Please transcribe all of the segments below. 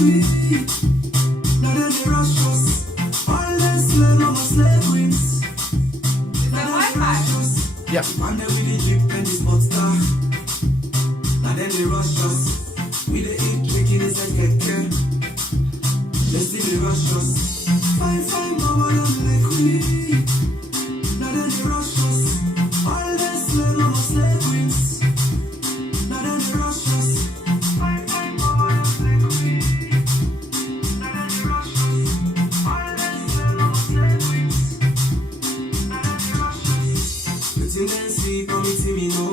we. Now then they rush us. All them slave, no more slave queens. Now then they rush us. Yeah. And then we the jeep and the sports car. Now then they rush us. We the eat chicken inside keke. They still they rush us. Fine, fine, mama, them like we. Now then they rush us. All them slave, no more slave queens. Now then they rush us. Fine, fine, mama, them like we. Now then they rush us. All them slave, no more slave queens. Now then they rush us. The thing them sleep on me, see me no.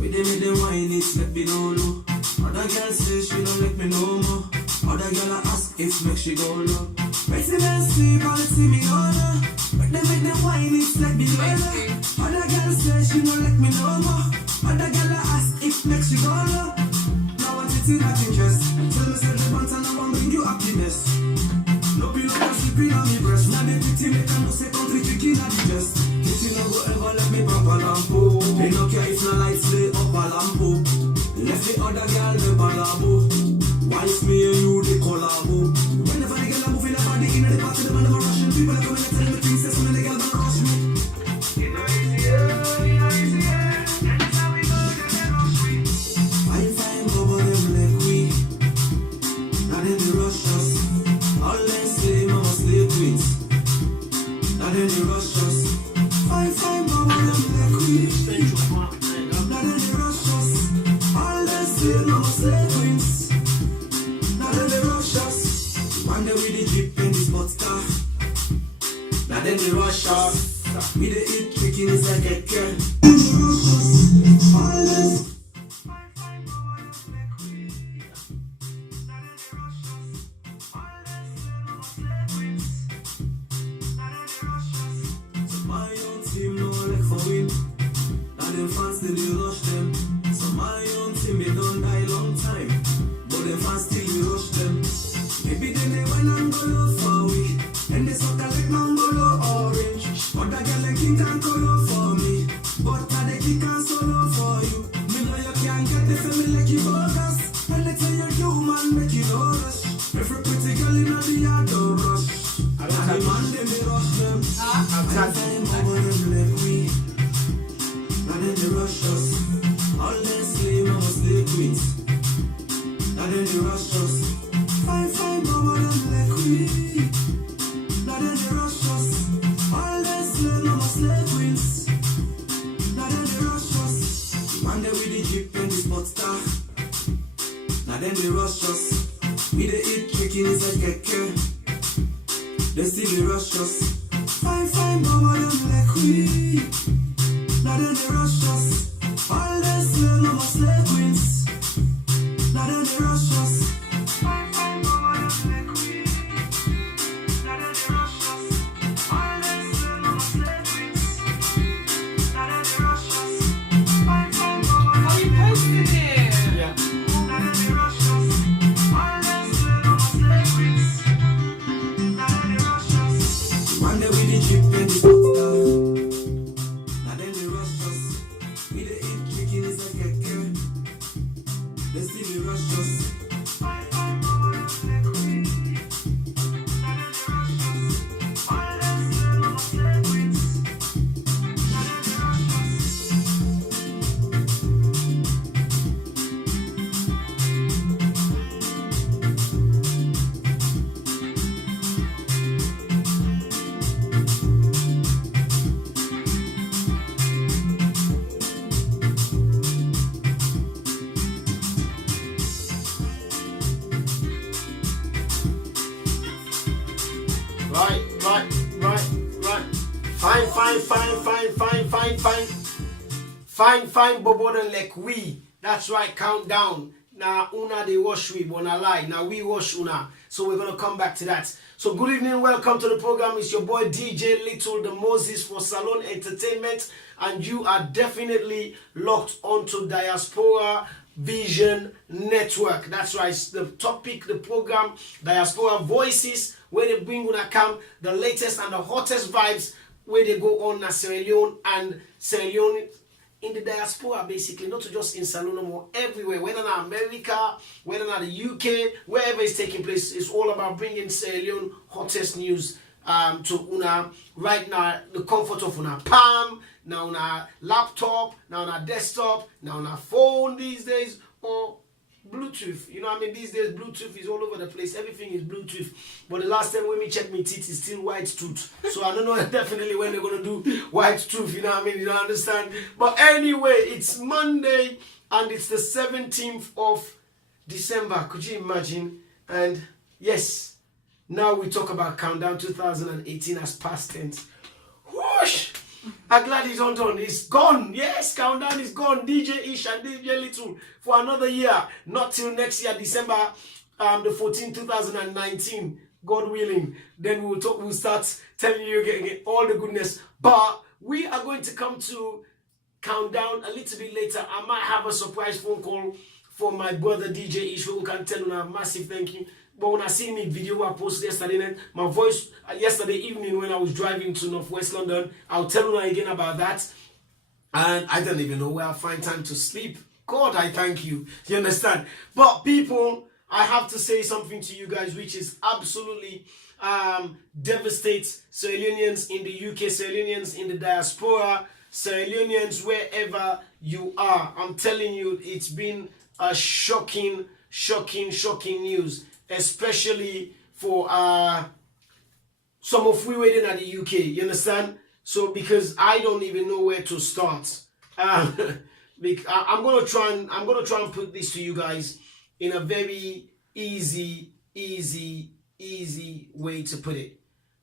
We they make them whine, it's let me know. Other girl say she don't like me no more. Other girl I ask if make she go low. Waiting and sleep, all see me on her. Make them whine, it's like me low. Other girl say she don't like me no more. Other girl I ask if make she go low. Now what it's in that interest. Tell me say the month and I want bring you happiness. No pillow can sleep on me breast. Now they pity me can no say country chicken at the chest. Kitty no go ever let me pop a lampo. They no care if no lights stay up a lampo. Left the other girl the balabo. Why it's me and you the collabo? Whenever the girl are moving her body in the party, the man never rushing. People are coming and telling me things, so many girls gonna rush me. You know easy, and it's how we go, they rush me. Fine, fine, bubble them like we. Now then they rush us. All them slave, mama slave queens. Now then they rush us. Fine, fine, bubble them like we. Now then they rush us. All them slave, mama slave queens. Now then they rush us. One day we the jeep and the sports car. Now then they rush us. We the eat chicken inside keke. They rush us. All this. So my own team no like for win. Now them fans still they rush them. So my own team they don't die long time. But them fans still we rush them. Maybe then they went and go low for we. And they suck like mango orange. But that girl like king can color for me. But now they kick and solo for you. Me know you can't get the family like you bogus. And they tell you human make you no rush. Every pretty girl in the yard don't rush. And the man they may rush them. And time over them like we. Now then they rush us. All them slave no slave queens. Now then they rush us. Fine, fine, mama, them like we. Now then they rush us. All them slave, no more slave queens. Now then they rush us. One day we the jeep and the sports car. Now then they rush us. We the eat chicken inside keke. They still they rush us. Fine, fine, mama, them like we. Now then they rush us. All them slave, no more slave queens. Now then they rush us. Fine, Bobo and like we. That's right, countdown. Now, una they wash we, wanna lie. Now we wash una. So we're gonna come back to that. So good evening, welcome to the program. It's your boy DJ Little the Moses for Salon Entertainment, and you are definitely locked onto Diaspora Vision Network. That's right, the topic, the program, Diaspora Voices, where they bring una come the latest and the hottest vibes where they go on na Sierra Leone and Sierra Leone in the diaspora, basically, not just in Salona, or everywhere, whether in America, whether in the UK, wherever it's taking place, it's all about bringing Sierra Leone hottest news to una right now, the comfort of una palm, now una laptop, now una desktop, now una phone these days, or Bluetooth. You know what I mean? These days, Bluetooth is all over the place. Everything is Bluetooth. But the last time when we checked my teeth, it's still white tooth. So I don't know definitely when they're going to do white tooth. You know what I mean? You don't understand? But anyway, it's Monday and it's the 17th of December. Could you imagine? And yes, now we talk about Countdown 2018 as past tense. Whoosh! I'm glad it's on done. It's gone. Yes, Countdown is gone. DJ Ish and DJ Little for another year. Not till next year, December the 14th, 2019. God willing. Then we'll start telling you again all the goodness. But we are going to come to Countdown a little bit later. I might have a surprise phone call for my brother DJ Ish who can tell you a massive thank you. But when I see me video I posted yesterday night, my voice yesterday evening when I was driving to Northwest London, I'll tell you again about that. And I don't even know where I'll find time to sleep. God, I thank you. You understand? But people, I have to say something to you guys which is absolutely devastates Sierra Leoneans in the UK, Sierra Leoneans in the diaspora, Sierra Leoneans wherever you are. I'm telling you, it's been a shocking news. Especially for some of we waiting at the UK, you understand? So because I don't even know where to start, I'm gonna try and put this to you guys in a very easy way to put it,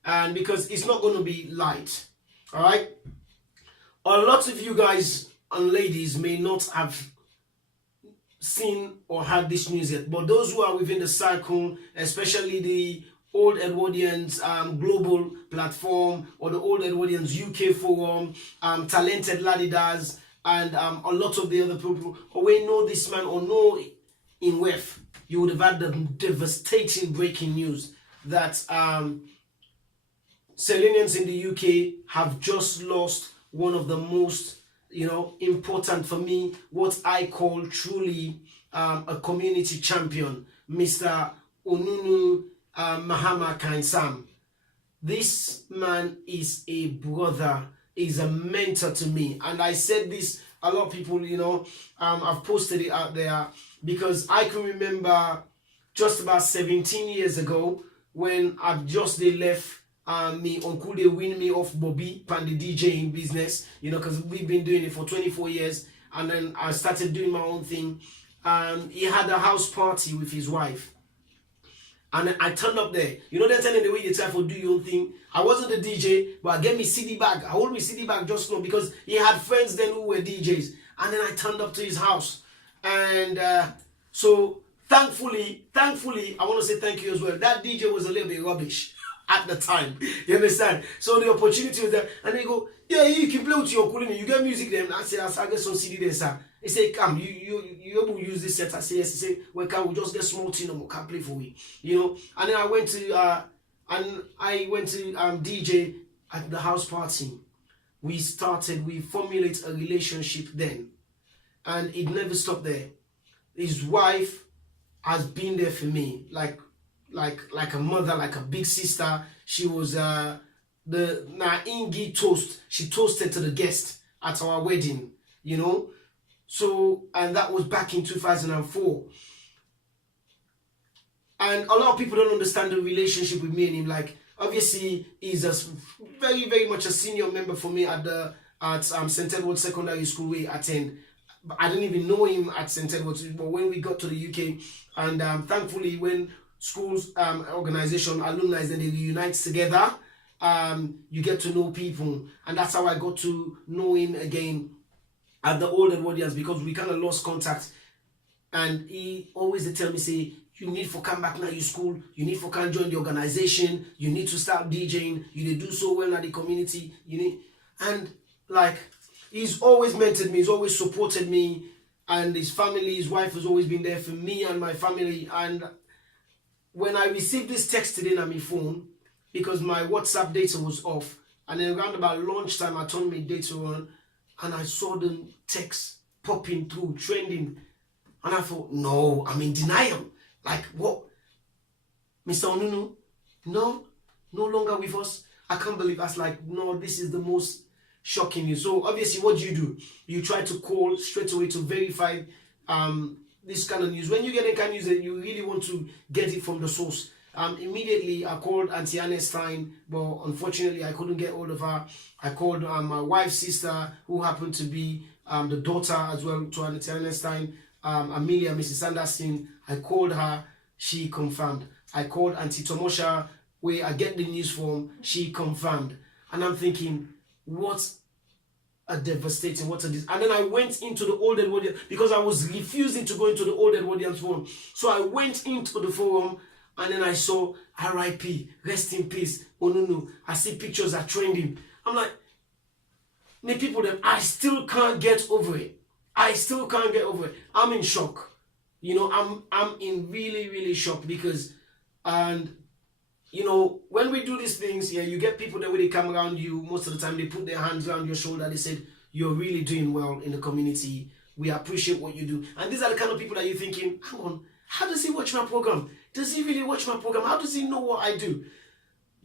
and because it's not gonna be light, all right? A lot of you guys and ladies may not have seen or had this news yet, but those who are within the circle, especially the Old Edwardians global platform or the Old Edwardians UK forum, Talented Ladidas, and a lot of the other people who may know this man or know in WEF, you would have had the devastating breaking news that Selenians in the UK have just lost one of the most important for me, what I call truly a community champion, Mr. Onunu Mahama Kainsam. This man is a brother, is a mentor to me. And I said this, a lot of people, I've posted it out there because I can remember just about 17 years ago when I've just left me uncle they win me off Bobby pan the DJing business, because we've been doing it for 24 years, and then I started doing my own thing. He had a house party with his wife, and I turned up there. They're telling the way you try to do your own thing. I wasn't a DJ, but I get me CD bag. I hold me CD bag just now because he had friends then who were DJs, and then I turned up to his house, and so thankfully, I want to say thank you as well. That DJ was a little bit rubbish at the time, you understand? So the opportunity was there, and they go, yeah, you can play with your ukulele, you get music then. I say, I get some CD there, sir. He say, come, you able to use this set? I say, yes. He say, well, can we just get small tin and we can play for we, And then I went to DJ at the house party. We formulate a relationship then, and it never stopped there. His wife has been there for me, like a mother, like a big sister. She was the Ingi toast. She toasted to the guest at our wedding, So, and that was back in 2004. And a lot of people don't understand the relationship with me and him. Like, obviously, he's a very, very much a senior member for me at St. Edward's Secondary School we attend. I didn't even know him at St. Edward's, but when we got to the UK, and thankfully when schools organization alumni then they reunite together, you get to know people, and that's how I got to know him again at the Old Edwardians, because we kind of lost contact. And he always tell me, say, you need to come back now you school, you need to come join the organization, you need to start DJing, you do so well at the community, and like, he's always mentored me, he's always supported me, and his family, his wife has always been there for me and my family. And when I received this text today on my phone, because my WhatsApp data was off, and then around about lunchtime I turned my data on, and I saw the text popping through, trending. And I thought, no, I'm in denial. Like, what? Mr. Onunu, no longer with us. I can't believe. I was like, no, this is the most shocking news. So obviously, what do? You try to call straight away to verify this kind of news. When you get any kind of news that you really want to get it from the source, immediately I called Auntie Ernestine, but unfortunately I couldn't get hold of her. I called my wife's sister, who happened to be the daughter as well to Auntie Ernestine, Amelia, Mrs. Anderson. I called her, she confirmed. I called Auntie Tomosha, where I get the news from, she confirmed. And I'm thinking, what a devastating, what a this. And then I went into the old Edwardian, because I was refusing to go into the old Edwardian forum. So I went into the forum, and then I saw R.I.P., rest in peace, Onunu. I see pictures are trending. I'm like, the people that I still can't get over it. I still can't get over it. I'm in shock. You know, I'm in really, really shock because, and you know, when we do these things, yeah, you get people that when they come around you, most of the time they put their hands around your shoulder. They said, you're really doing well in the community. We appreciate what you do. And these are the kind of people that you're thinking, hang on, how does he watch my program? Does he really watch my program? How does he know what I do?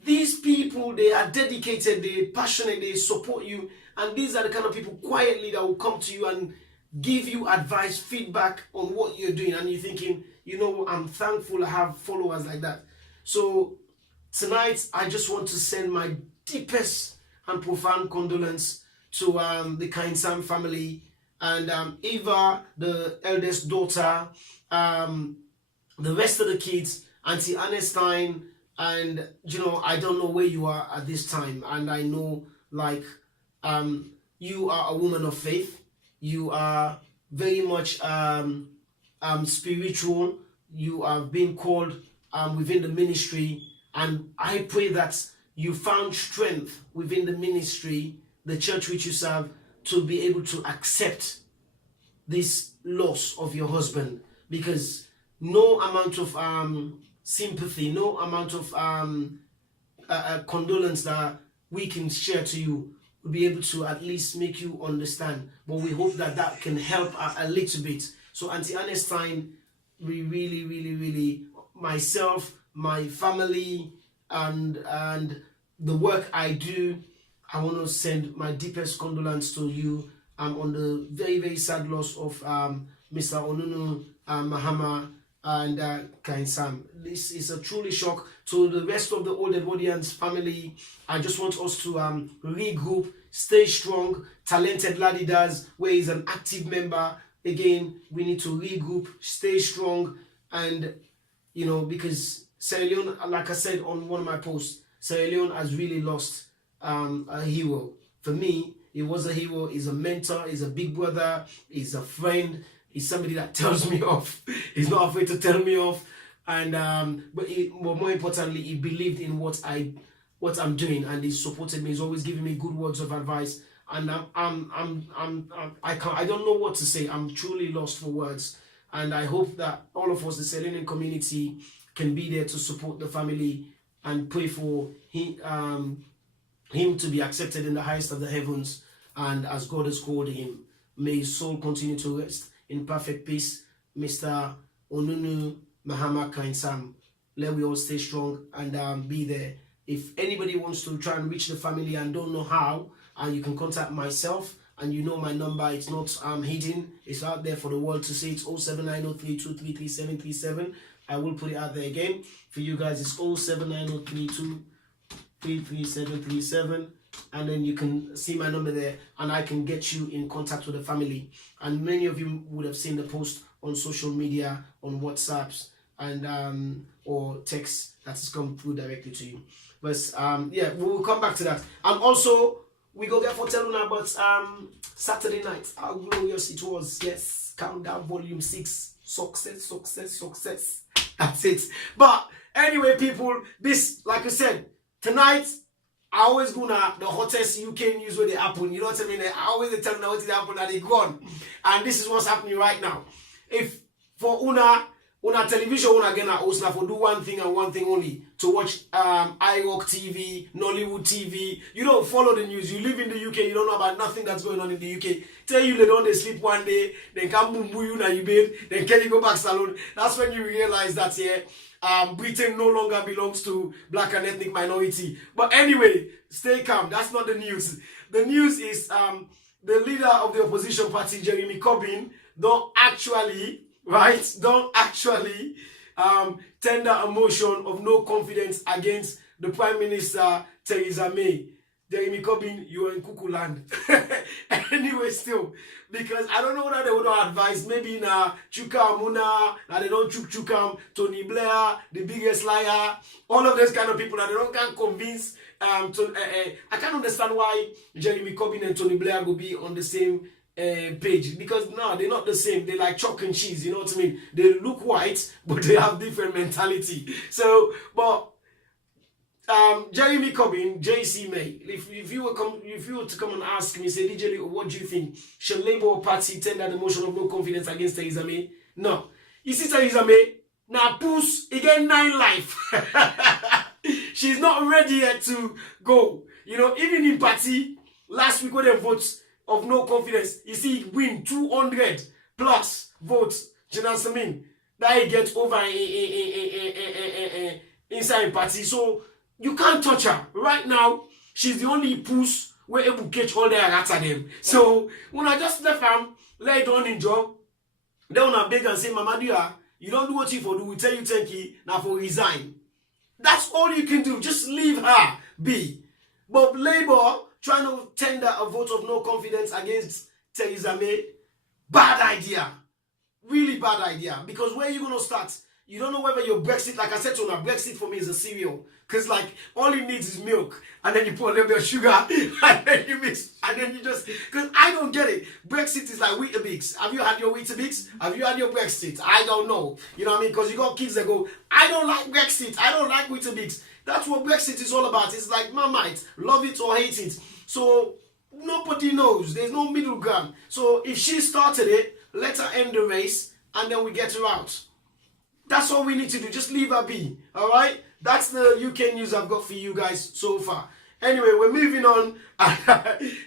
These people, they are dedicated, they're passionate, they support you. And these are the kind of people quietly that will come to you and give you advice, feedback on what you're doing. And you're thinking, you know, I'm thankful I have followers like that. So tonight, I just want to send my deepest and profound condolence to the Kind Sam family and Eva, the eldest daughter, the rest of the kids, Auntie Ernestine, and, you know, I don't know where you are at this time. And I know, like, you are a woman of faith. You are very much spiritual. You are being called within the ministry. And I pray that you found strength within the ministry, the church which you serve, to be able to accept this loss of your husband. Because no amount of sympathy, no amount of condolence that we can share to you will be able to at least make you understand. But we hope that that can help a little bit. So Auntie Ernestine, we really, really, really, myself, my family, and the work I do, I want to send my deepest condolence to you on the very, very sad loss of Mr. Onunu Mahama and Kind Sam. This is a truly shock. To the rest of the old Edwardians family, I just want us to regroup, stay strong. Talented Laddie does, where he's an active member. Again, we need to regroup, stay strong, and, you know, because Sierra Leone, like I said on one of my posts, Sierra Leone has really lost a hero. For me, he was a hero. He's a mentor. He's a big brother. He's a friend. He's somebody that tells me off. He's not afraid to tell me off. And but more importantly, he believed in what I'm doing, and he supported me. He's always giving me good words of advice. And I don't know what to say. I'm truly lost for words. And I hope that all of us, the Selenian community, can be there to support the family and pray for him to be accepted in the highest of the heavens, and as God has called him. May his soul continue to rest in perfect peace. Mr. Onunu Mahama Kind Sam, let we all stay strong and be there. If anybody wants to try and reach the family and don't know how, you can contact myself, and you know my number. It's not hidden. It's out there for the world to see. It's 07903233737. I will put it out there again for you guys. It's 07903233737, and then you can see my number there, and I can get you in contact with the family. And many of you would have seen the post on social media, on WhatsApps, and or text that has come through directly to you. But yeah, we will come back to that. And also, we go get for telling about Saturday night, how glorious it was. Yes, Countdown Volume 6, success. That's it. But anyway, people, this, like I said, tonight, I always go now the hottest UK news where they happen. You know what I mean? I always tell them what it happen and they gone. And this is what's happening right now. If for Una, on a television, on again, I also for do one thing and one thing only, to watch iRock TV, Nollywood TV. You don't follow the news. You live in the UK, you don't know about nothing that's going on in the UK. Tell you they don't, they sleep one day, then come boom you now you bathe, then can you go back salon. That's when you realize that Britain no longer belongs to black and ethnic minority. But anyway, stay calm. That's not the news. The news is the leader of the opposition party, Jeremy Corbyn, don't actually tender a motion of no confidence against the Prime Minister, Theresa May. Jeremy Corbyn, you are in cuckoo land. Anyway, still, because I don't know whether they would advise, maybe na Chuka Amuna, that they don't Chukam, Tony Blair, the biggest liar, all of those kind of people that they don't can convince. I can't understand why Jeremy Corbyn and Tony Blair will be on the same page, because no, they're not the same. They're like chalk and cheese, you know what I mean? They look white, but they have different mentality. So, but Jeremy Corbyn, JC May, if you were to come and ask me, say, DJ, what do you think? Should Labour Party tender the motion of no confidence against Theresa May? No. You see Theresa May, now puss again 9 life. She's not ready yet to go. You know, even in party, last week when they vote of no confidence, you see, win 200 plus votes. Do you know what I mean? That he gets over inside party. So you can't touch her. Right now, she's the only puss where able to catch all the rats at them. So when I just left her, lay it on in job, they wanna beg and say, Mama dear, you don't do what you for do, we tell you thank you, now for resign. That's all you can do. Just leave her be. But Labour trying to tender a vote of no confidence against Theresa May, bad idea. Really bad idea. Because where are you going to start? You don't know whether your Brexit, like I said to you, Brexit for me is a cereal. Because like, all it needs is milk. And then you put a little bit of sugar. And then you mix. And then you just, because I don't get it. Brexit is like Weetabix. Have you had your Weetabix? Have you had your Brexit? I don't know. You know what I mean? Because you got kids that go, I don't like Brexit. I don't like Weetabix. That's what Brexit is all about. It's like Marmite. Love it or hate it. So, nobody knows. There's no middle ground. So, if she started it, let her end the race. And then we get her out. That's all we need to do. Just leave her be. Alright? That's the UK news I've got for you guys so far. Anyway, we're moving on.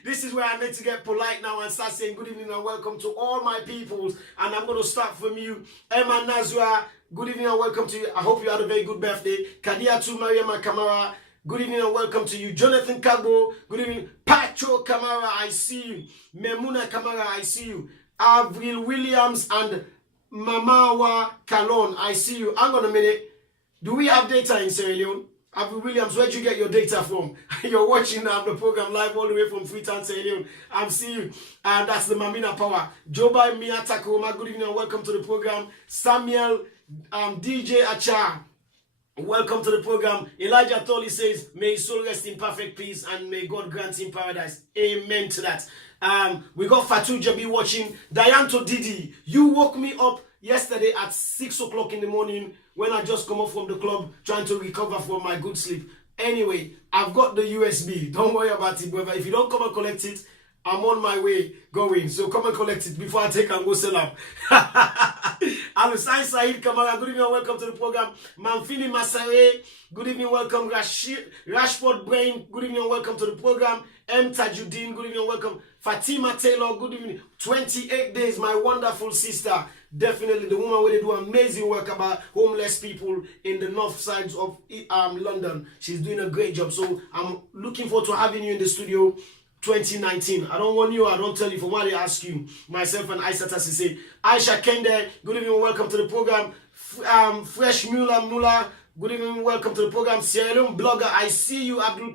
This is where I need to get polite now and start saying good evening and welcome to all my peoples. And I'm going to start from you. Emma Nazwa, good evening and welcome to you. I hope you had a very good birthday. Kadiatu Mariama Kamara, good evening and welcome to you. Jonathan Kagbo, good evening. Pacho Kamara, I see you. Memuna Kamara, I see you. Avril Williams and Mamawa Kalon, I see you. Hang on a minute. Do we have data in Sierra Leone? Avril Williams, where'd you get your data from? You're watching the program live all the way from Freetown, Sierra Leone. I'm seeing you. And that's the Mamina Power. Jobai Miyatakoma, good evening and welcome to the program. Samuel DJ Achar, welcome to the program. Elijah Tolly says, may his soul rest in perfect peace and may God grant him paradise. Amen to that. We got Fatu Jabi watching. Dianto Didi, you woke me up yesterday at 6 o'clock in the morning when I just come off from the club trying to recover from my good sleep. Anyway, I've got the USB. Don't worry about it, brother. If you don't come and collect it, I'm on my way going. So come and collect it before I take and go sell up. I'm Sai Said Kamara. Good evening and welcome to the program. Manfini Masare. Good evening, welcome. Rashford Brain. Good evening and welcome to the program. M. Tajuddin. Good evening and welcome. Fatima Taylor. Good evening. 28 days, my wonderful sister. Definitely the woman where they do amazing work about homeless people in the north sides of London. She's doing a great job. So I'm looking forward to having you in the studio 2019. I don't want you, I don't tell you from what they ask you. Myself and Aisha Tassise. Aisha Kende, good evening, welcome to the program. Fresh Mula, good evening, welcome to the program. Sierra Leone blogger, I see you. Abdul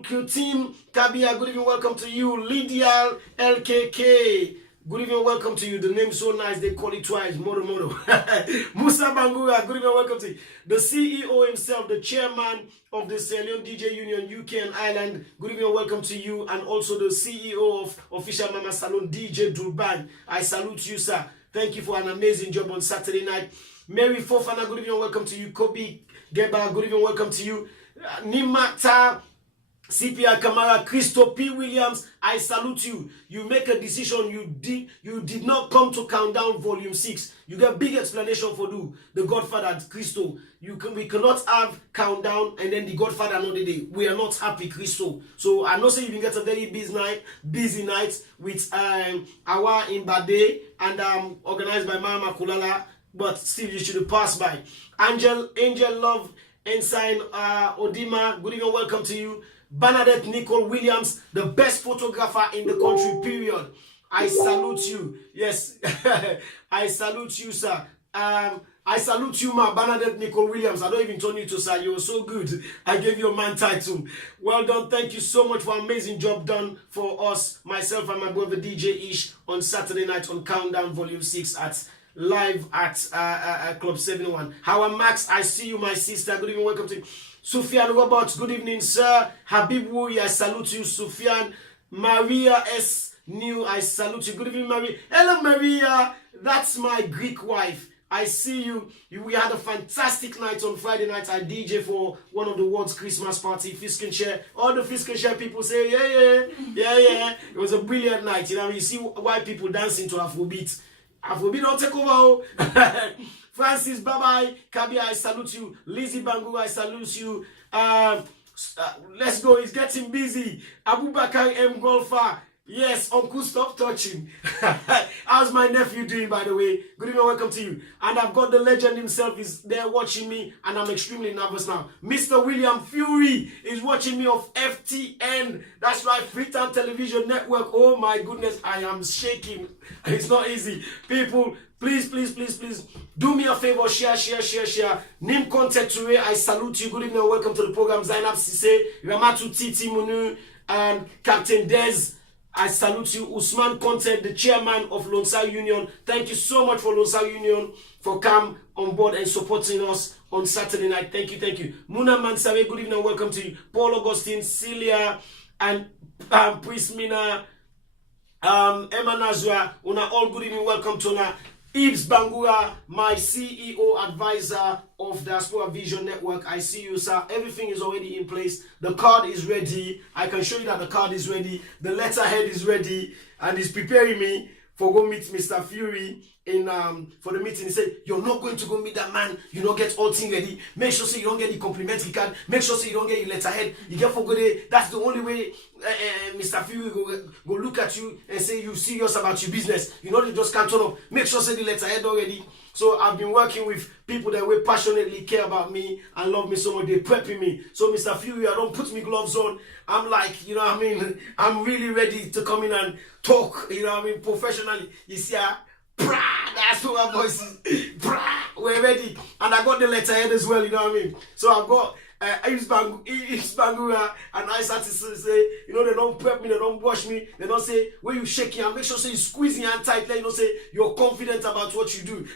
Kutim Kabia, good evening, welcome to you. Lydia LKK, good evening, welcome to you. The name's so nice, they call it twice. Moro. Musa Bangura, good evening, welcome to you. The CEO himself, the chairman of the Sierra Leone DJ Union UK and Ireland, good evening, welcome to you. And also the CEO of Official Mama Salon, DJ Durban. I salute you, sir. Thank you for an amazing job on Saturday night. Mary Fofana, good evening, welcome to you. Kobe Geba, good evening, welcome to you. Nimata CPI Kamara, Christo P. Williams, I salute you. You make a decision. You did not come to Countdown Volume 6. You get big explanation for do. The Godfather, Christo. We cannot have Countdown and then the Godfather another day. We are not happy, Christo. So I know say you can get a very busy night with Awa in Bade and organized by Mama Kulala, but still you should pass by. Angel Love, Ensign Odima, good evening, welcome to you. Bernadette Nicole Williams, the best photographer in the country, period. I salute you. Yes, I salute you, sir. I salute you, ma, Bernadette Nicole Williams. I don't even turn you to, sir. You were so good. I gave you a man title. Well done. Thank you so much for an amazing job done for us, myself and my brother DJ Ish on Saturday night on Countdown Volume 6 live at Club 71. Howard Max, I see you, my sister. Good evening. Welcome to you. Sufyan Roberts, good evening, sir. Habib Wuri, I salute you. Sufyan. Maria S. New, I salute you. Good evening, Maria. Hello, Maria. That's my Greek wife. I see you. We had a fantastic night on Friday night. I DJ for one of the world's Christmas party, Fisk and Share. All the Fisk and Share people say, yeah. It was a brilliant night. You know, you see why people dancing to Afrobeat. Afrobeat don't take over. Francis, bye-bye. Kabi, I salute you. Lizzie Bangu, I salute you. Let's go. It's getting busy. Abubakar M. Golfer. Yes, Uncle, stop touching. How's my nephew doing, by the way? Good evening, welcome to you. And I've got the legend himself is there watching me, and I'm extremely nervous now. Mr. William Fewry is watching me off FTN. That's right, Freetown Television Network. Oh my goodness, I am shaking. It's not easy. People, please, do me a favor, share. Nim Contact Toure, I salute you. Good evening, welcome to the program. Zainab Sise, Ramatu Titi Munu, and Captain Dez. I salute you. Usman Content, the chairman of Lonsai Union. Thank you so much for Lonsai Union for coming on board and supporting us on Saturday night. Thank you. Muna Mansare, good evening, welcome to you. Paul Augustine, Celia, and Prismina, Emma Nazwa. Una all good evening, welcome to Una. Ibs Bangura, my CEO advisor of Diaspora Vision Network. I see you, sir. Everything is already in place. The card is ready. I can show you that the card is ready. The letterhead is ready. And he's preparing me for go meet Mr. Fewry in for the meeting. He said, you're not going to go meet that man. You don't get all things ready. Make sure so you don't get the complimentary card. Make sure so you don't get your letterhead. You get for go there. That's the only way Mr. Fewry go look at you and say you serious about your business. You know, you just can't turn up. Make sure say the letterhead already. So I've been working with people that will passionately care about me and love me so much. They're prepping me. So Mr. Fewry, I don't put me gloves on. I'm like, you know what I mean? I'm really ready to come in and talk, you know what I mean, professionally. You see, that's what my voice is. We're ready. And I got the letterhead as well, you know what I mean? So I've got Ibs Bangura, and I start to say, you know, they don't prep me, they don't wash me, they don't say, when you shake your hand, make sure say you squeeze your hand tight, you know, say you're confident about what you do.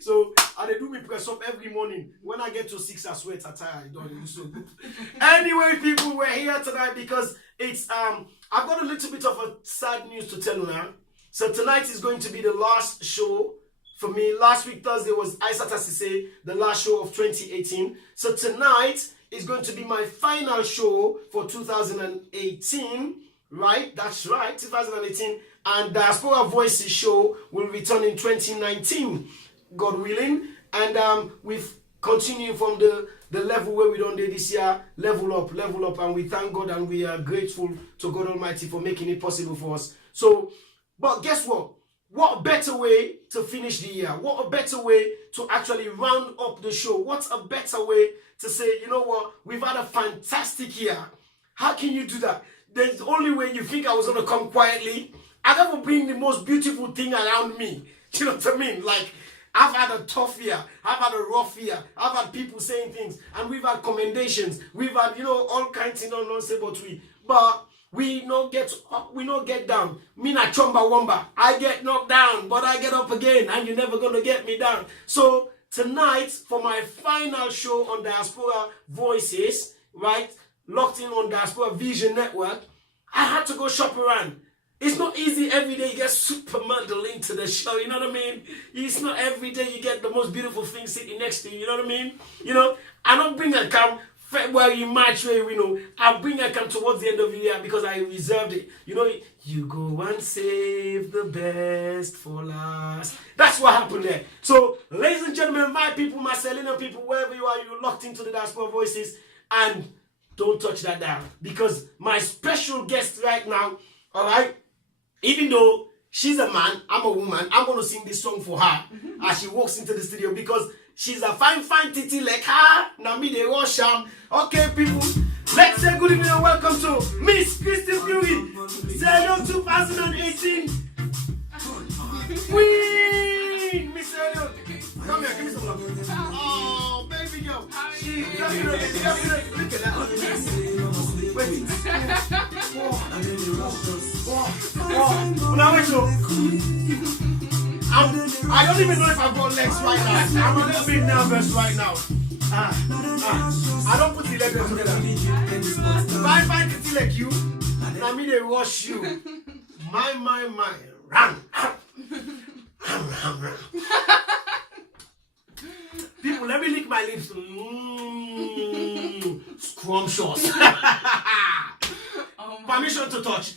So, and they do me press up every morning. When I get to 6, I sweat, I tire, I don't do so good. Anyway, people, we're here tonight because it's, I've got a little bit of a sad news to tell you now. So tonight is going to be the last show for me. Last week, Thursday, was Aisata Sise, the last show of 2018. So tonight is going to be my final show for 2018, right? That's right, 2018. And Diaspora Voices show will return in 2019, God willing. And we've continued from the level where we done this year, level up. And we thank God and we are grateful to God Almighty for making it possible for us. So, but guess what? What a better way to finish the year? What a better way to actually round up the show? What's a better way to say, you know what? We've had a fantastic year. How can you do that? There's the only way you think I was going to come quietly. I never bring the most beautiful thing around me. Do you know what I mean? Like, I've had a tough year. I've had a rough year. I've had people saying things. And we've had commendations. We've had, you know, all kinds of nonsense, but we not get down. Me na chomba wamba. I get knocked down, but I get up again, and you're never gonna get me down. So tonight, for my final show on Diaspora Voices, right, locked in on Diaspora Vision Network, I had to go shop around. It's not easy every day you get Superman the link to the show, you know what I mean? It's not every day you get the most beautiful thing sitting next to you, you know what I mean? You know, I don't bring a cam February, March, where you know, I'll bring a come towards the end of the year because I reserved it. You know, you go and save the best for last. That's what happened there. So, ladies and gentlemen, my people, my Selena people, wherever you are, you're locked into the Diaspora Voices, and don't touch that dial because my special guest right now, all right, even though she's a man, I'm a woman, I'm going to sing this song for her as she walks into the studio because she's a fine titty like her. Now me, they rush. Okay, people, let's say good evening and welcome to Miss Christie Fewry, SL 2018. Queen! Miss SL. Come here, give me some love. Oh, baby girl. Look at that. Wait. Now wait, I don't even know if I've got legs right now. I'm a little bit nervous right now. I don't put the legs together. If I find it like you, I mean they rush you. My. Run. People, let me lick my lips. Scrumptious. Permission to touch.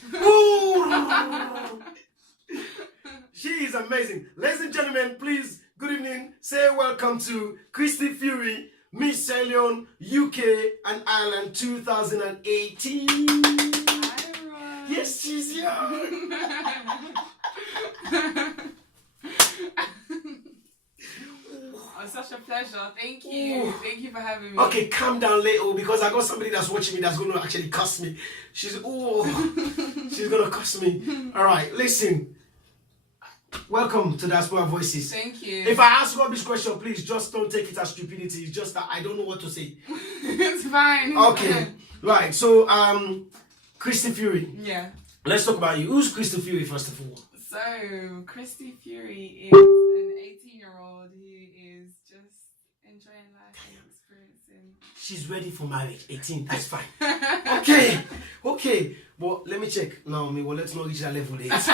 She is amazing. Ladies and gentlemen, please, good evening. Say welcome to Christie Fewry, Miss SL UK&I 2018. Hi, yes, she's young. Oh, such a pleasure. Thank you. Ooh. Thank you for having me. Okay, calm down little because I got somebody that's watching me that's going to actually cuss me. She's going to cuss me. All right, listen. Welcome to Diaspora Voices. Thank you. If I ask rubbish question, please just don't take it as stupidity. It's just that I don't know what to say. It's fine. Okay, right. So, Christie Fewry. Yeah. Let's talk about you. Who's Christie Fewry first of all? So, Christie Fewry is an 18-year-old who is just enjoying life and experiencing. She's ready for marriage. 18. That's fine. Okay. Well, let me check. No, let's not reach that level yet. So,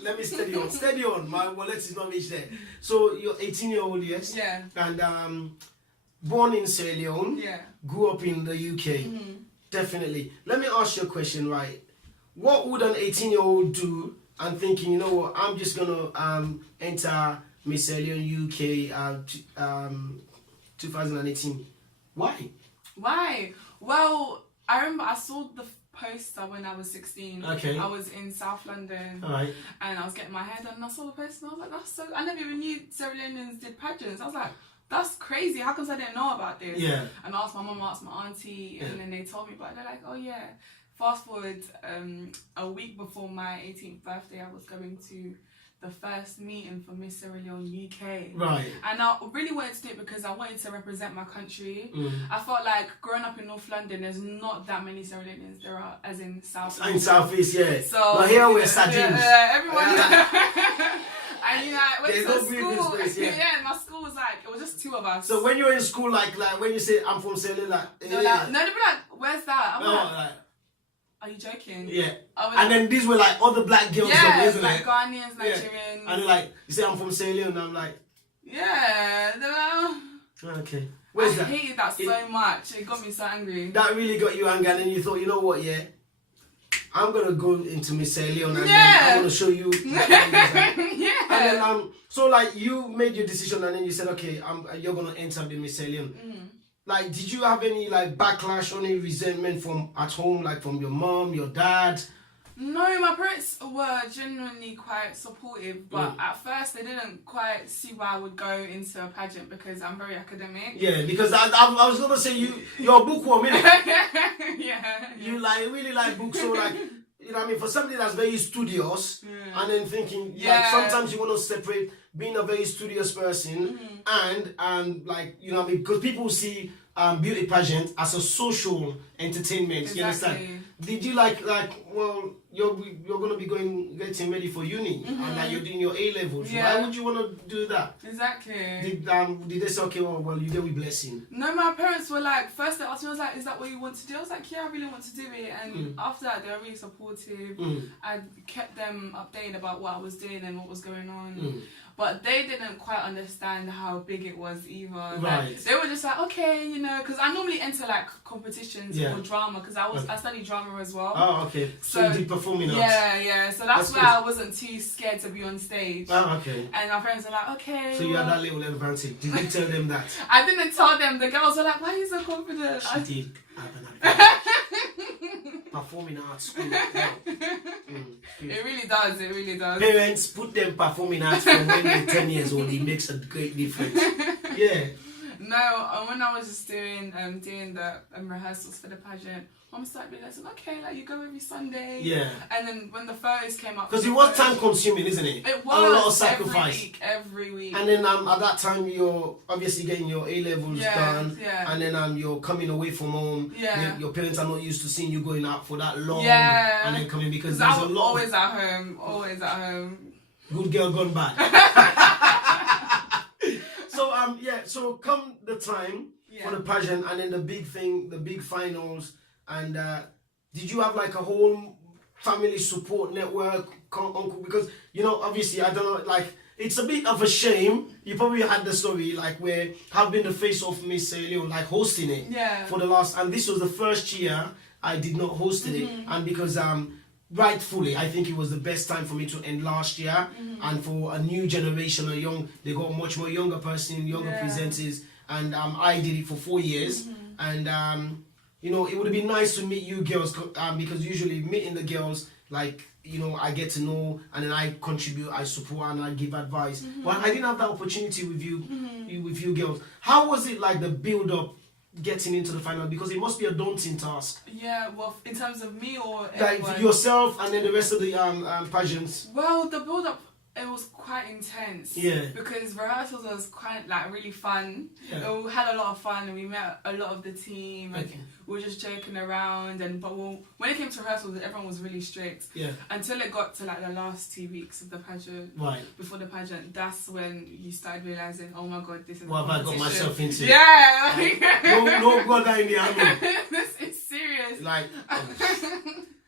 let me steady on. My wallet is not reached there. So you're 18-year-old, yes? Yeah. And born in Sierra Leone. Yeah. Grew up in the UK. Definitely. Let me ask you a question, right? What would an 18-year-old do? I'm thinking, you know what? I'm just gonna enter Miss SL UK 2018. Why? Well, I remember I saw the poster when I was 16. Okay. I was in South London. All right. And I was getting my hair done and I saw the poster and I was like, that's so... I never even knew Sierra Leoneans did pageants. I was like, that's crazy. How come I didn't know about this? Yeah. And I asked my mum, I asked my auntie, and then they told me about it. They're like, oh yeah. Fast forward a week before my 18th birthday, I was going to the first meeting for Miss Sierra Leone UK. Right. And I really wanted to do it because I wanted to represent my country. I felt like growing up in North London, there's not that many Sierra Leoneans. There are, as in South. In South East, yeah. So but here we're sardines. Everyone. And you know, I went to school. Yeah. And my school was like, it was just two of us. So when you're in school, like when you say I'm from Sierra Leone, No, they'd be like, where's that? I'm like, are you joking? Yeah. And then these were like other black girls, isn't like it? Ghanaians, Nigerians. And like, you say I'm from Sierra Leone, and I'm like, yeah. okay. Where's that? I hated that so much. It got me so angry. That really got you angry, and then you thought, you know what, yeah? I'm gonna go into Miss Sierra Leone and then I'm gonna show you. Yeah. And then so like you made your decision and then you said, okay, you're gonna enter the Miss Sierra Leone. Like, did you have any like backlash or any resentment from at home, like from your mom, your dad? No, my parents were genuinely quite supportive, but at first they didn't quite see why I would go into a pageant because I'm very academic. Yeah, because I was gonna say you're a bookworm, innit? Yeah. You like really like books, so like, you know what I mean, for somebody that's very studious and then thinking like sometimes you want to separate being a very studious person and like, you know what I mean, because people see beauty pageant as a social entertainment. Exactly. You understand? Did you like well you're gonna be getting ready for uni and like you're doing your A levels? Yeah. Why would you want to do that? Exactly. Did they say, okay, well you get with blessing? No, my parents were like, first they asked me, I was like, is that what you want to do? I was like, yeah, I really want to do it. And after that they were really supportive. I kept them updated about what I was doing and what was going on. but they didn't quite understand how big it was either. Right. Like, they were just like, okay, you know, because I normally enter like competitions Yeah. for drama because I study drama as well. Oh, okay. So you did performing arts. Yeah. So that's why good. I wasn't too scared to be on stage. Oh, okay. And my friends were like, okay. So you had that little advantage. Did you tell them that? I didn't tell them. The girls were like, why are you so confident? She did have an advantage. Performing arts school. Yeah. It really does. It really does. Parents, put them performing arts from when they're 10 years old. It makes a great difference. Yeah. No, when I was just doing the rehearsals for the pageant, Mom started realizing, okay, like you go every Sunday. Yeah. And then when the photos came up, Because it was time consuming, isn't it? It was. A lot of sacrifice. Every week. And then at that time you're obviously getting your A levels done. Yeah. And then you're coming away from home. Yeah. Your parents are not used to seeing you going out for that long. Yeah. And then coming because I there's a was lot. always at home. Always at home. Good girl gone bad. So come the time for the pageant and then the big thing, the big finals, and did you have like a whole family support network, uncle? Because you know, obviously, I don't know, like it's a bit of a shame. You probably had the story like where have been the face of Miss SL UK&I, like hosting it for the last, and this was the first year I did not host it, and because rightfully, I think it was the best time for me to end last year, and for a new generation, they got much more younger presenters, and I did it for 4 years, and you know, it would have been nice to meet you girls, because usually meeting the girls, like, you know, I get to know, and then I contribute, I support, and I give advice. But I didn't have that opportunity with you girls. How was it like the build up? Getting into the final, because it must be a daunting task. Yeah, well, in terms of me or like everyone? yourself and then the rest of the pageants. Well, the build up, it was quite intense. Yeah. Because rehearsals was quite like really fun. Yeah. We had a lot of fun and we met a lot of the team and we were just joking around but when it came to rehearsals, everyone was really strict. Yeah. Until it got to like the last 2 weeks of the pageant. Right. Before the pageant, that's when you started realizing, oh my god, this is what have I got myself into? Yeah. No brother in the army. This is serious. Like.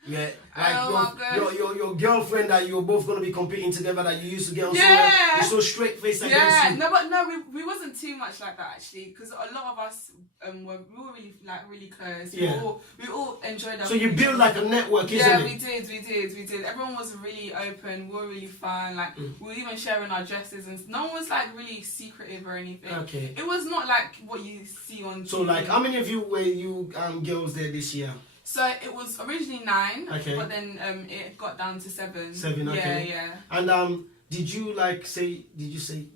Yeah, like oh your girlfriend that you're both gonna be competing together that you used to get on you're so straight faced against you. We wasn't too much like that actually, because a lot of us we were really close. Yeah. We all enjoyed our. So you build like a network, isn't it? Yeah, we did. Everyone was really open. We were really fun. Like we were even sharing our dresses, and no one was like really secretive or anything. Okay. It was not like what you see on. So TV. like, how many of you were girls there this year? So it was originally 9, okay, but then it got down to 7. 7, okay. Yeah. And did you say,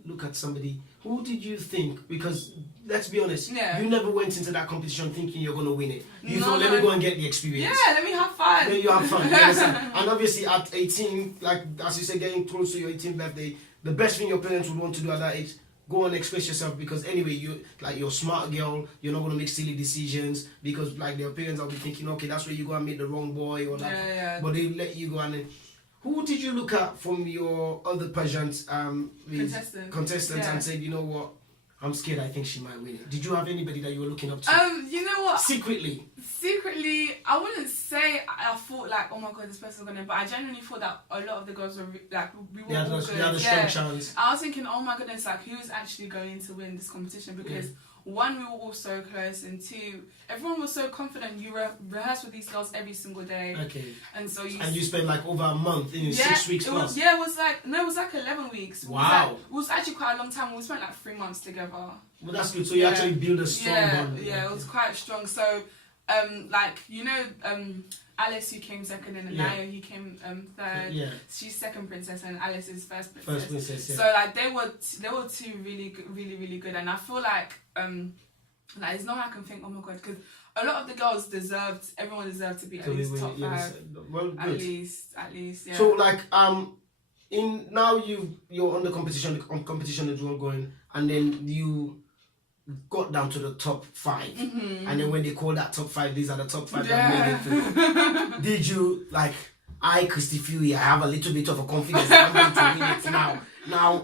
look at somebody, who did you think, because let's be honest, you never went into that competition thinking you're going to win it. You thought, let me go and get the experience. Yeah, let me have fun. Then you have fun, you understand? And obviously at 18, like as you said, getting close to your 18th birthday, the best thing your parents would want to do at that age, go and express yourself, because anyway, you're a smart girl, you're not going to make silly decisions, because like their parents will be thinking, okay, that's where you go and meet the wrong boy, or that. Yeah. But they let you go. And then, who did you look at from your other pageants, contestants and said, you know what, I'm scared, I think she might win it? Did you have anybody that you were looking up to? You know what? Secretly, I wouldn't say I thought like, oh my god, this person's gonna. But I genuinely thought that a lot of the girls were like, we were all good. They had a strong chance. I was thinking, oh my goodness, like who's actually going to win this competition? Because one, we were all so close, and two, everyone was so confident. You rehearse with these girls every single day. Okay. And so you spent like over a month, 6 weeks plus. It was like 11 weeks. Wow. It was actually quite a long time. We spent like 3 months together. Well, that's good. So you actually build a strong bond. Yeah, it was quite strong. So, Alice, who came second, and Naya, who came third. Yeah. She's second princess, and Alice is first princess. First princess. Yeah. So like they were two really good, and I feel like there's no one I can think, oh my god, because a lot of the girls everyone deserved to be at least top 5. Yes. Well, good. At least, yeah. So like in now you're on the competition is all going, and then you got down to the top 5, and then when they call that top 5, these are the top 5 that made it through. Did you like, Christie Fewry, I have a little bit of a confidence that I'm going to win it now. Now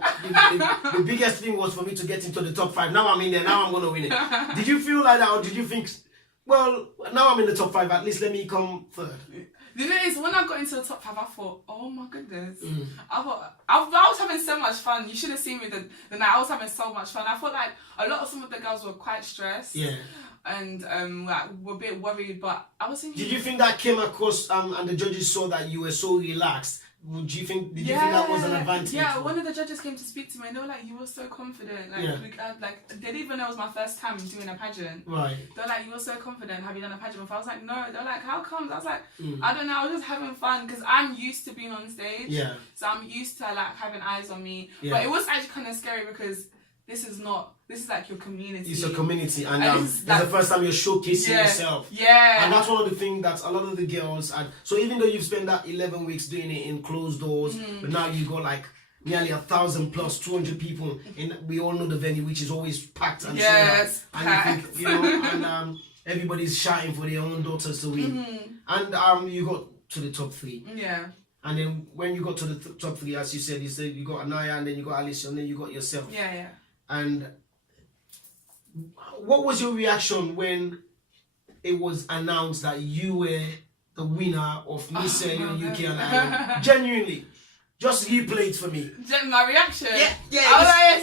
the biggest thing was for me to get into the top 5. Now I'm in there, now I'm going to win it. Did you feel like that, or did you think, well, now I'm in the top 5, at least let me come third? The thing is, when I got into the top 5, I thought, oh my goodness. I thought, I was having so much fun. You should have seen me the night. I was having so much fun. I felt like a lot of some of the girls were quite stressed. Yeah. And like were a bit worried, but I was thinking. Did you think that came across and the judges saw that you were so relaxed? Did you think that was an advantage? Yeah, one of the judges came to speak to me and they were like, you were so confident. Like, they didn't even know it was my first time doing a pageant. Right. They're like, you were so confident. Have you done a pageant before? I was like, no. They're like, how come? I was like, I don't know. I was just having fun because I'm used to being on stage. Yeah. So I'm used to like having eyes on me. Yeah. But it was actually kind of scary because this is like your community. It's a community, and it's the first time you're showcasing yourself. Yeah. And that's one of the things that a lot of the girls, and so even though you've spent that 11 weeks doing it in closed doors, but now you got like nearly 1,000 plus 200 people, and we all know the venue, which is always packed and yes, sold out. And you think, and everybody's shouting for their own daughters to win. And you got to the top 3. Yeah. And then when you got to the top 3, as you said you got Anaya, and then you got Alicia, and then you got yourself. Yeah. And what was your reaction when it was announced that you were the winner of Miss SL UK&I? Genuinely, just replay it for me. My reaction. Yeah.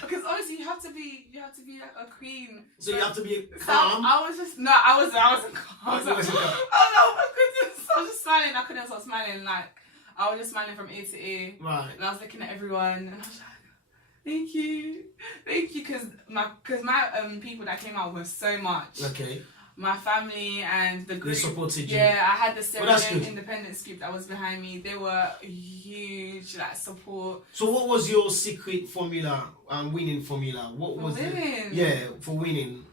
Because obviously you have to be a queen. So you have to be calm. I wasn't calm. I was calm. Oh my goodness! I was just smiling. I couldn't stop smiling. Like I was just smiling from ear to ear. Right. And I was looking at everyone, and I was like, thank you, because my people that came out were so much. Okay. My family and the group. They supported you. Yeah, I had the Sierra Independence group that was behind me. They were huge, like support. So what was your secret formula, winning formula? What was it? Yeah, for winning.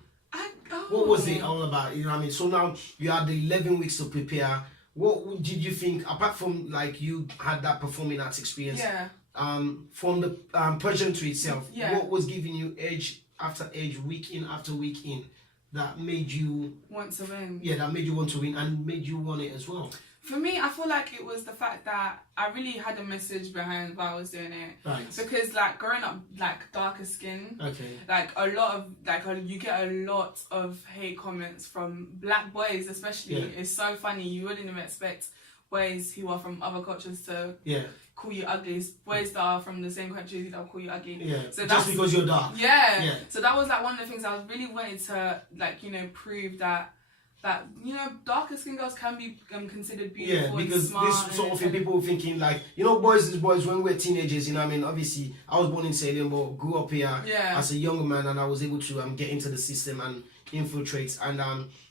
What was it all about? You know what I mean? So now you had the 11 weeks to prepare. What did you think, apart from like you had that performing arts experience? Yeah. From the pageantry itself, what was giving you edge after edge, week in after week in, that made you want to win? Yeah, that made you want to win and made you want it as well. For me, I feel like it was the fact that I really had a message behind why I was doing it. Right. Because like growing up, like darker skin. Okay. Like a lot of you get a lot of hate comments from black boys, especially. Yeah. It's so funny. You wouldn't even expect boys who are from other cultures to call you ugly. Boys that are from the same country, they'll call you ugly. Yeah. So just because you're dark. Yeah. So that was like one of the things I was really wanting to prove that darker skin girls can be considered beautiful. Yeah, because and smart this sort of thing, people were thinking like, boys when we're teenagers, I mean, obviously I was born in Salem but grew up here as a young man, and I was able to get into the system and infiltrate, and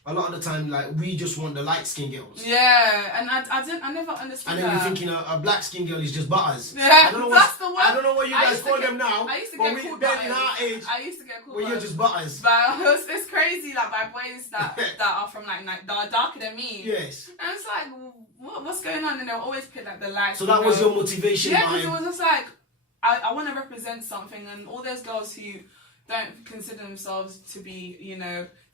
a lot of the time, like, we just want the light skin girls. Yeah, and I never understood. And then you're thinking a black skin girl is just butters. Yeah, that's the word. I don't know what you guys call them now. I used to get called butters. In our age, I used to get called butters. You're just butters. But it's crazy, like, by boys that are from like that are darker than me. Yes. And it's like, what's going on? And they'll always pick like the light. So that was your motivation. Yeah, because it was just like I want to represent something, and all those girls who don't consider themselves to be,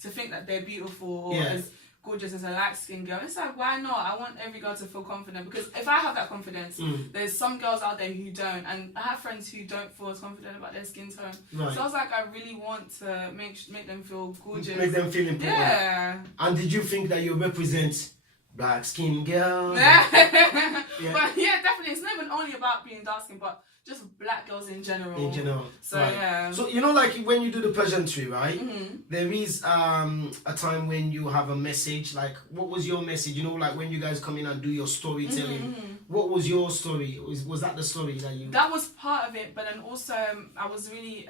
to think that they're beautiful or as gorgeous as a light-skinned girl. It's like, why not? I want every girl to feel confident, because if I have that confidence, there's some girls out there who don't, and I have friends who don't feel as confident about their skin tone. Right. So I was like, I really want to make them feel gorgeous. Make them feel important. Yeah. And did you think that you represent dark skin girl? Yeah. But yeah, definitely. It's not even only about being dark skin, but just black girls in general. So right. Yeah. So like when you do the pageantry, right? Mm-hmm. There is a time when you have a message. Like, what was your message? Like when you guys come in and do your storytelling. Mm-hmm. What was your story? Was that the story that you? That was part of it, but then also I was really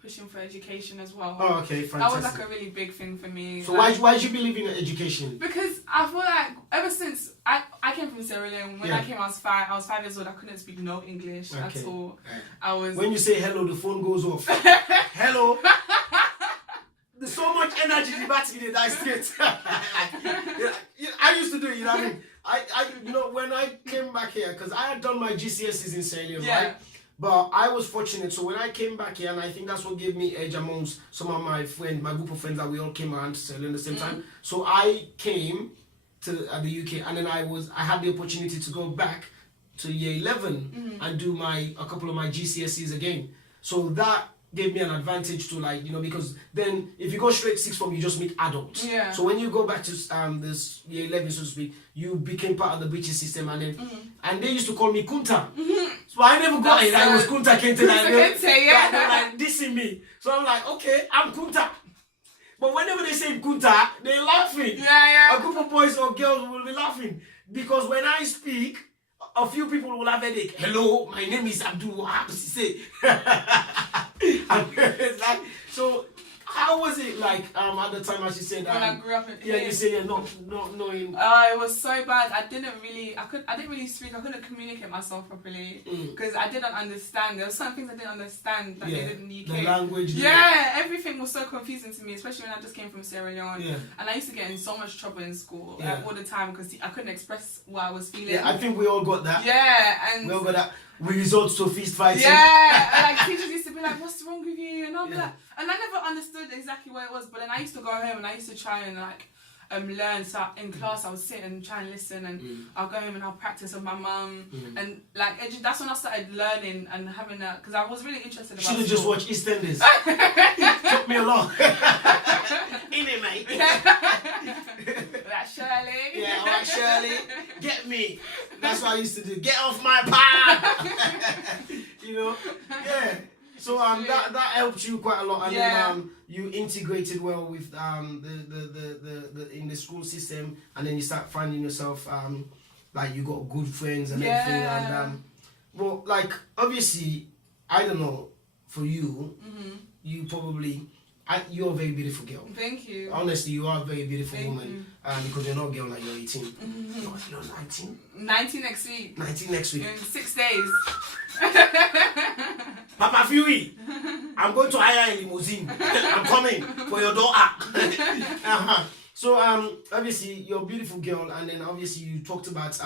pushing for education as well. Oh, okay, fantastic. That was like a really big thing for me. So why did you believe in education? Because I feel like ever since I came from Sierra Leone, when I came I was 5 years old. I couldn't speak no English at all. I was. When you say hello, the phone goes off. Hello. There's so much energy in the battery that I straight. I used to do it, I mean. I when I came back here, because I had done my GCSEs in Sierra Leone, right? But I was fortunate, so when I came back here, and I think that's what gave me edge amongst some of my friends, my group of friends, that we all came around to Sierra Leone at the same time. So I came to the UK, and then I had the opportunity to go back to year 11 and do a couple of my GCSEs again. So that gave me an advantage to like, you know, because then if you go straight sixth form, you just meet adults. Yeah. So when you go back to this year 11, so to speak, you became part of the British system, and then and they used to call me Kunta. So I never got it. I was Kunta Kente. Yeah. They're like dissing me. So I'm like, okay, I'm Kunta. But whenever they say Kunta, they're laughing. Yeah. A group of boys or girls will be laughing because when I speak, a few people will have headache. Hello, my name is Abdul. What happens to say? It's like, so how was it like at the time, as you said, When I grew up in you say not knowing. It was so bad. I didn't really speak. I couldn't communicate myself properly because I didn't understand. There were some things I didn't understand that they did in the UK. The language. Yeah, everything was so confusing to me, especially when I just came from Sierra Leone. Yeah. And I used to get in so much trouble in school all the time because I couldn't express what I was feeling. Yeah, I think we all got that. Yeah, and we all got that. We resort to fist fighting. yeah, and like teachers used to be like, "What's wrong with you?" And I'll be like, and I never understood exactly what it was. But then I used to go home and I used to try and like learn. So in class, I would sit and try and listen, and I'll go home and I'll practice with my mum, and like that's when I started learning and having a because I was really interested about. Should have just watched EastEnders. Took me along. In it, mate. Like Shirley. Yeah, alright, Shirley. Get me. That's what I used to do. Get off my path. You know? Yeah. So that helped you quite a lot, and then you integrated well with the in the school system, and then you start finding yourself like you got good friends and everything, and well, like obviously I don't know for you, you probably. You're a very beautiful girl. Thank you. Honestly, you are a very beautiful Thank woman. Because you're not a girl like you're 18. You're 19? 19 next week. 19 next week. In 6 days. Papa Fewry, I'm going to hire a limousine. I'm coming for your daughter. So obviously you're a beautiful girl, and then obviously you talked about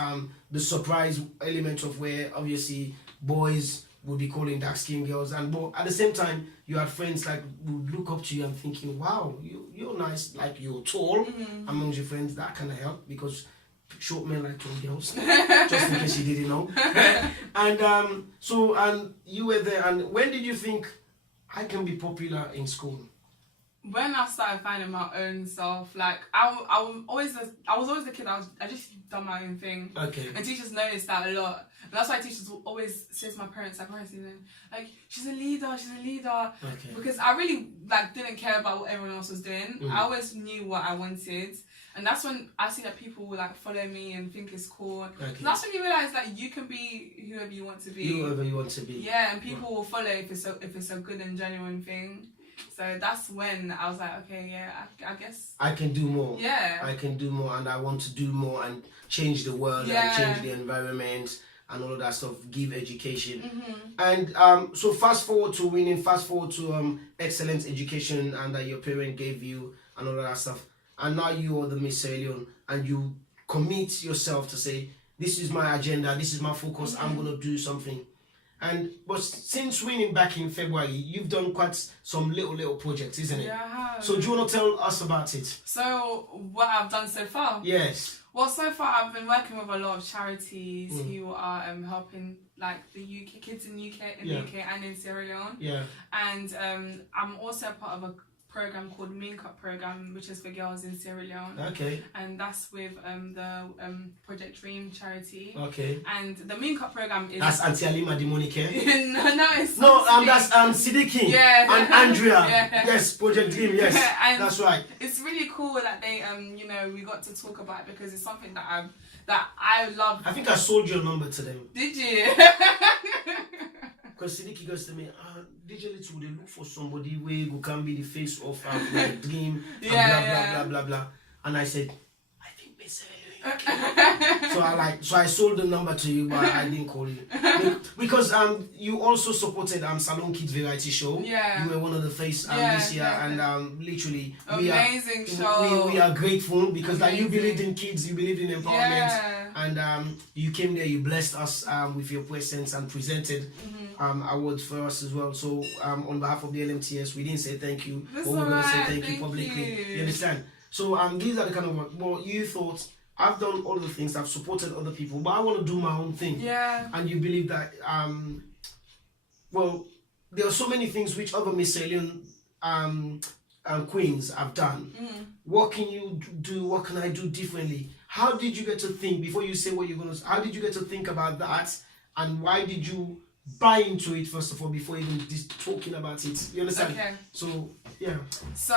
the surprise element of where obviously boys would be calling dark-skinned girls, and but at the same time you had friends like would look up to you and thinking, wow, you're nice, like you're tall amongst your friends. That kind of helped because short men like tall girls, just in case you didn't know. And so you were there, and when did you think I can be popular in school? When I started finding my own self, like I was always the kid. I just done my own thing. Okay. And teachers noticed that a lot. And that's why teachers will always say to my parents, like she's a leader. Okay. Because I really like didn't care about what everyone else was doing. I always knew what I wanted. And that's when I see that people will like follow me and think it's cool. Okay. That's when you realise that you can be whoever you want to be. Whoever you want to be. Yeah, and people will follow if it's a good and genuine thing. So that's when I was like, okay, yeah, I guess I can do more. Yeah. I can do more, and I want to do more and change the world and change the environment and all of that stuff, give education. And so fast forward to winning, fast forward to excellent education and that your parent gave you and all of that stuff. And now you are the Miss Sierra Leone, and you commit yourself to say, this is my agenda, this is my focus, I'm going to do something. But since winning back in February, you've done quite some little projects, isn't it? Yeah, I have. So do you want to tell us about it? So what I've done so far? Yes. Well, so far I've been working with a lot of charities who are helping like the UK kids in the UK and in Sierra Leone. Yeah. And I'm also part of a program called Mean Cup program, which is for girls in Sierra Leone. Okay. And that's with the Project Dream charity. Okay. And the Mean Cup program is That's Auntie Alima Demonike. no, it's No, not that's Siddiqui. Yeah. And Andrea. Yeah. Yes, Project Dream. Yes, And that's right. It's really cool that they we got to talk about it because it's something that I love. I think I sold your number to them. Did you? Because Siddiqui goes to me, DJ Little, they look for somebody who can be the face of my dream, and blah, blah, blah. And I said, I think Miss So I sold the number to you, but I didn't call you. Because you also supported Salon Kids Variety Show. Yeah. You were one of the face this year, and literally amazing show. We are grateful because like you believed in kids, you believed in empowerment. Yeah. And you came there, you blessed us with your presence and presented awards for us as well. So on behalf of the LMTS, we didn't say thank you, but we're going to say thank you publicly. You understand? So these are the kind of work. Well, you thought, I've done all the things, I've supported other people, but I want to do my own thing. Yeah. And you believe that, well, there are so many things which other Miss SL queens have done. What can you do? What can I do differently? How did you get to think, before you say what you're going to say, how did you get to think about that? And why did you buy into it, first of all, before even talking about it? You understand? Okay. So, yeah. So,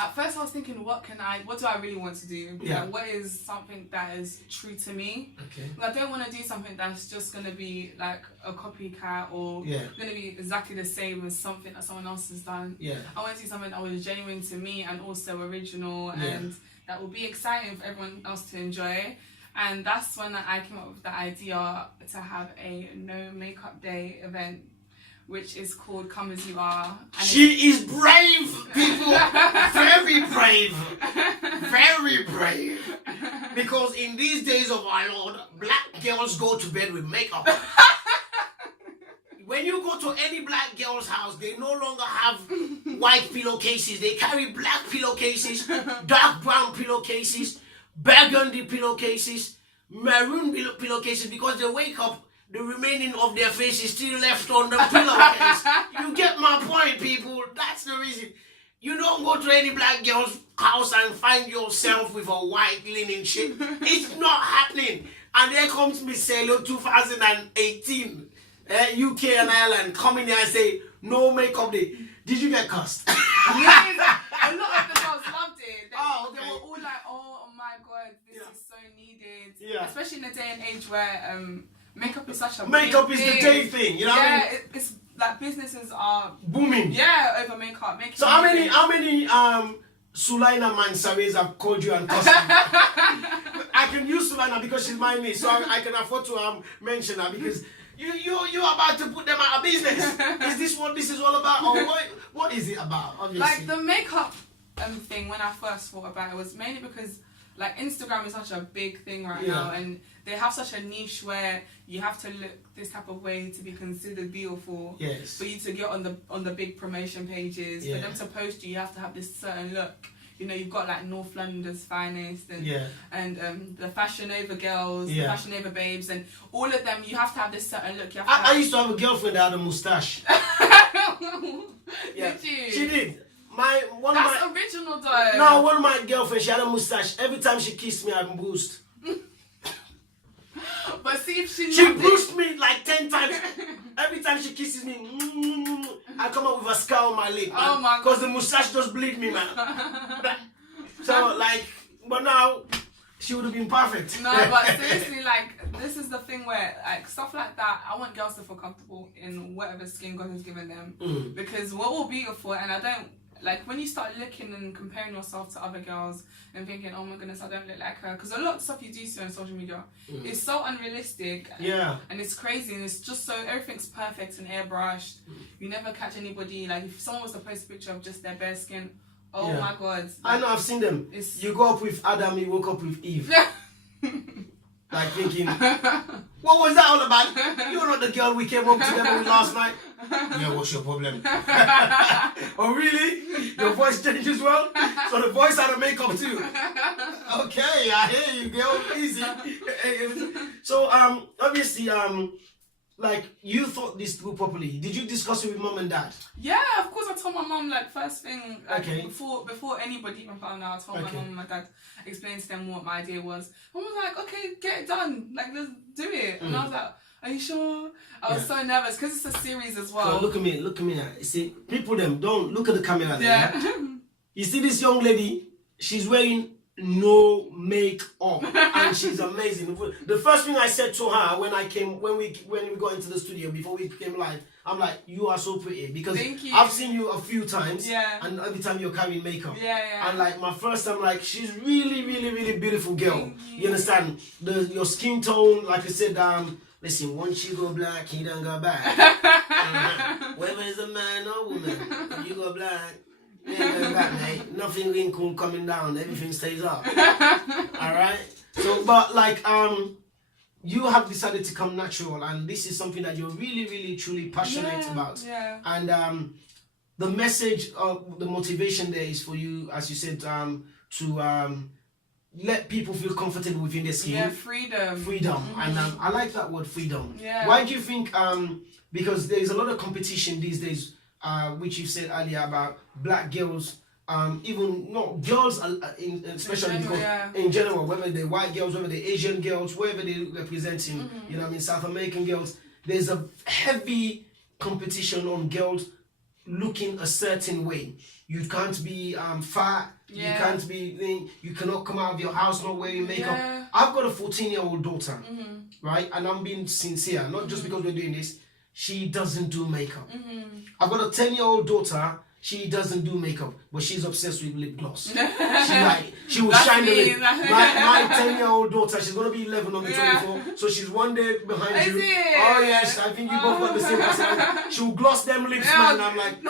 at first I was thinking, what do I really want to do? Yeah. Like, what is something that is true to me? Okay. Like, I don't want to do something that's just going to be like a copycat or going to be exactly the same as something that someone else has done. Yeah. I want to do something that was genuine to me and also original and that will be exciting for everyone else to enjoy. And that's when I came up with the idea to have a no makeup day event, which is called Come As You Are. And she is brave, people. Very brave. Very brave. Because in these days of our Lord, black girls go to bed with makeup. When you go to any black girl's house, they no longer have white pillowcases. They carry black pillowcases, dark brown pillowcases, burgundy pillowcases, maroon pillowcases, because they wake up, the remaining of their face is still left on the pillowcase. You get my point, people. That's the reason. You don't go to any black girl's house and find yourself with a white linen shit. It's not happening. And there comes Miss SL 2018. UK and Ireland coming there and say, no makeup day. Did you get cussed? yes, a lot of the girls loved it. They were all like, oh my god, this is so needed. Yeah. Especially in a day and age where makeup is such a makeup big is thing. the day thing, you know what I mean? It's like businesses are booming. Yeah, over makeup. So how many Sulaina Mansares have called you and cussed you? I can use Sulaina because she's my niece, so I can afford to mention her, because you're about to put them out of business. Is this what this is all about, or what is it about? Obviously, like the makeup thing. When I first thought about it, was mainly because like Instagram is such a big thing right now, and they have such a niche where you have to look this type of way to be considered beautiful. Yes. For you to get on the big promotion pages, for them to post you have to have this certain look. You know, you've got like North London's finest and the Fashion Nova girls, the Fashion Nova babes, and all of them. You have to have this certain look. You have to I used to have a girlfriend that had a moustache. Did you? She did. That's original though. No, one of my girlfriends, she had a moustache. Every time she kissed me, I bruised. But see if she bruised me like 10 times. Every time she kisses me, I come up with a scar on my lip. Oh my god. Because the moustache just bleed me, man. So like, but now she would have been perfect. No, but seriously, like, this is the thing where, like, stuff like that, I want girls to feel comfortable in whatever skin God has given them. Because we're all beautiful, and I don't, like, when you start looking and comparing yourself to other girls and thinking, oh my goodness, I don't look like her. Because a lot of stuff you do see on social media is so unrealistic. And it's crazy, and it's just so, everything's perfect and airbrushed. You never catch anybody, like, if someone was to post a picture of just their bare skin, oh my god. I know, I've seen them. You go up with Adam, you woke up with Eve. Like thinking, what was that all about? You're not the girl we came home together with last night. Yeah, what's your problem? Oh really? Your voice changed as well? So the voice had a makeup too. Okay, I hear you, girl. Easy. So obviously like, you thought this through properly. Did you discuss it with mom and dad? Yeah, of course. I told my mom, like, first thing, like, before anybody even found out, I told my mom and my dad, explained to them what my idea was. Mom was like, okay, get it done. Like, let's do it. And I was like, are you sure? I was so nervous because it's a series as well. So look at me. You see, people don't look at the camera there. Yeah. You see this young lady? She's wearing no makeup and she's amazing. The first thing I said to her when we got into the studio before we came live, I'm like, you are so pretty, because I've seen you a few times and every time you're carrying makeup. And like my first time, like, she's really, really, really beautiful girl. You understand? Your skin tone, like I said, listen, once you go black, you don't go back. Whether it's a man or woman, you go black. Yeah, going back, mate. Nothing wrinkle coming down. Everything stays up. Alright? So, but like, you have decided to come natural, and this is something that you're really, really, truly passionate about. And the message of the motivation there is for you, as you said, to let people feel comfortable within their skin. Yeah, freedom. Freedom. And I like that word, freedom. Yeah. Why do you think because there is a lot of competition these days, which you said earlier about black girls. Even not girls, especially in general, because yeah. in general, whether they're white girls, whether they're Asian girls, wherever they're representing, you know what I mean, South American girls, there's a heavy competition on girls looking a certain way. You can't be fat, you can't be, you cannot come out of your house not wearing makeup. Yeah. I've got a 14-year-old daughter, right? And I'm being sincere, not just because we're doing this. She doesn't do makeup. I've got a 10-year-old daughter. She doesn't do makeup, but she's obsessed with lip gloss. She will shine the lip. My 10-year-old daughter, she's gonna be 11 on the 24th, so she's one day behind you. Oh yes, I think you both got the same personality. She will gloss them lips, man. I'm like,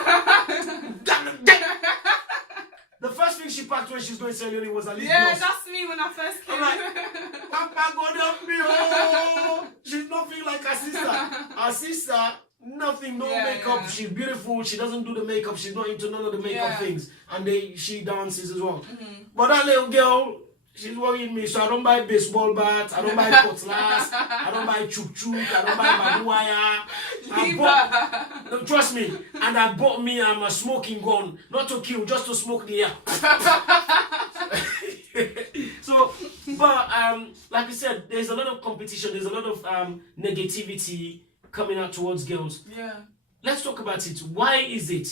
the first thing she packed when she's going to Sierra Leone was a lip gloss. Yeah, that's me when I first came. I'm like, Papa, God help me, oh! She's nothing like her sister. Her sister. Nothing, no makeup. She's beautiful. She doesn't do the makeup. She's not into none of the makeup things. And she dances as well. But that little girl, she's worrying me. So I don't buy baseball bats. I don't buy cutlass. I don't buy chuk-chuk. I don't buy babuaya. No, trust me. And I bought me a smoking gun. Not to kill, just to smoke the air. So, but like I said, there's a lot of competition. There's a lot of negativity coming out towards girls. Yeah. Let's talk about it. Why is it?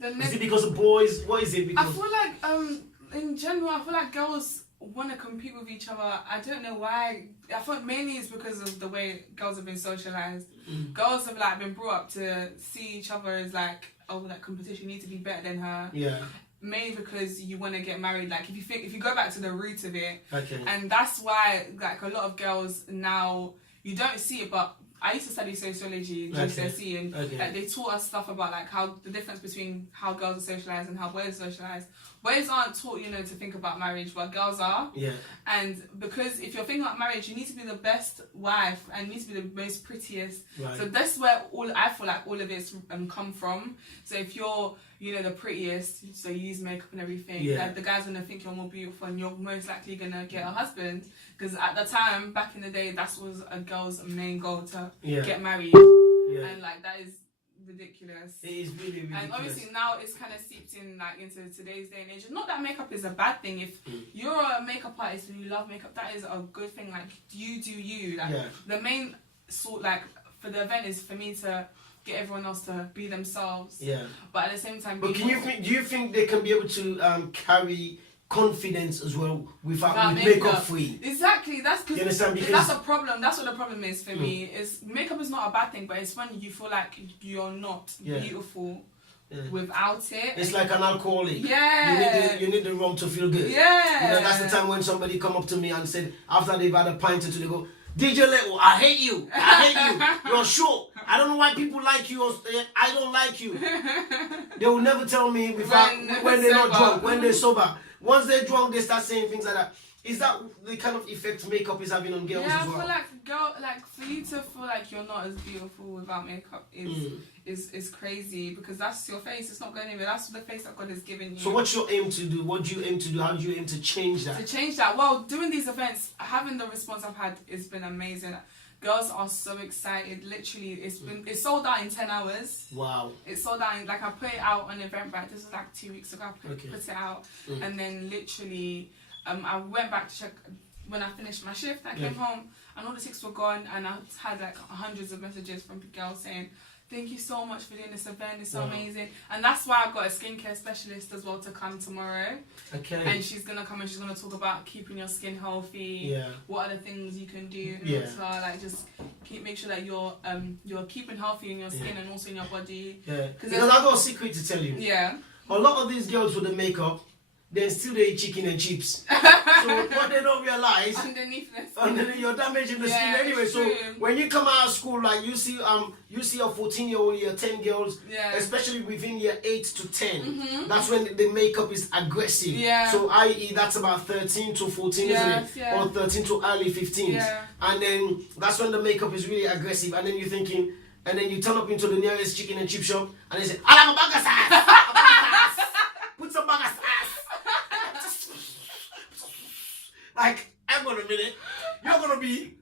Is it because of boys? What is it? Because I feel like in general, I feel like girls want to compete with each other. I don't know why. I thought mainly it's because of the way girls have been socialized. Girls have like been brought up to see each other as like, oh, that competition, you need to be better than her. Yeah. Mainly because you want to get married. Like if you go back to the root of it, okay. And that's why like a lot of girls now, you don't see it, but I used to study sociology in GCSE, and like, they taught us stuff about like how the difference between how girls are socialized and how boys are socialized. Boys aren't taught, to think about marriage, but girls are. Yeah. And because if you're thinking about marriage, you need to be the best wife and you need to be the most prettiest. Right. So that's where I feel like all of it's come from. So if you're, the prettiest, so you use makeup and everything, like, the guy's gonna think you're more beautiful and you're most likely gonna get a husband. Because at the time, back in the day, that was a girl's main goal to get married. Yeah. And like that is ridiculous. It is really ridiculous. And obviously now it's kind of seeped in like into today's day and age. Not that makeup is a bad thing. If you're a makeup artist and you love makeup, that is a good thing. Like you do you. Like the main sort like for the event is for me to get everyone else to be themselves. Yeah. But at the same time, but do you think they can be able to carry confidence as well with makeup free? Exactly. That's you understand? Because that's a problem. That's what the problem is for me. Is makeup is not a bad thing, but it's when you feel like you're not beautiful without it. It's like an alcoholic. Yeah. You need the rum to feel good. Yeah. That's the time when somebody come up to me and said after they've had a pint or two, they go, DJ Little, I hate you. I hate you. You're short. I don't know why people like you. I don't like you. They will never tell me when they're not drunk, when they're sober. Once they're drunk, they start saying things like that. Is that the kind of effect makeup is having on girls as well? Yeah, I feel like for you to feel like you're not as beautiful without makeup is crazy, because that's your face. It's not going anywhere. That's the face that God has given you. So what's your aim to do? What do you aim to do? How do you aim to change that? To change that? Well, doing these events, having the response I've had has been amazing. Girls are so excited. Literally, it's sold out in 10 hours. Wow. It's sold out like I put it out on Eventbrite. This was like 2 weeks ago. I put it out, and then literally, I went back to check when I finished my shift. I came home and all the tickets were gone, and I had like hundreds of messages from girls saying, "Thank you so much for doing this event. It's so amazing." And that's why I've got a skincare specialist as well to come tomorrow. Okay. And she's gonna come and she's gonna talk about keeping your skin healthy. Yeah. What are the things you can do? Like just make sure that you're keeping healthy in your skin and also in your body. Yeah. Because I've got a secret to tell you. Yeah. A lot of these girls with the makeup, then still they eat chicken and chips. So what they don't realize, underneath you're damaging the skin anyway. So when you come out of school, like you see a 14-year-old, year 10 girls, especially within year 8 to 10, that's when the makeup is aggressive. Yeah. So i.e. that's about 13 to 14, isn't it? Yeah. Or 13 to early 15s. Yeah. And then that's when the makeup is really aggressive. And then you're thinking, and then you turn up into the nearest chicken and chip shop, and they say, "I have a bag of sauce." Put some bag of sauce. Like, hang on a minute, you're gonna be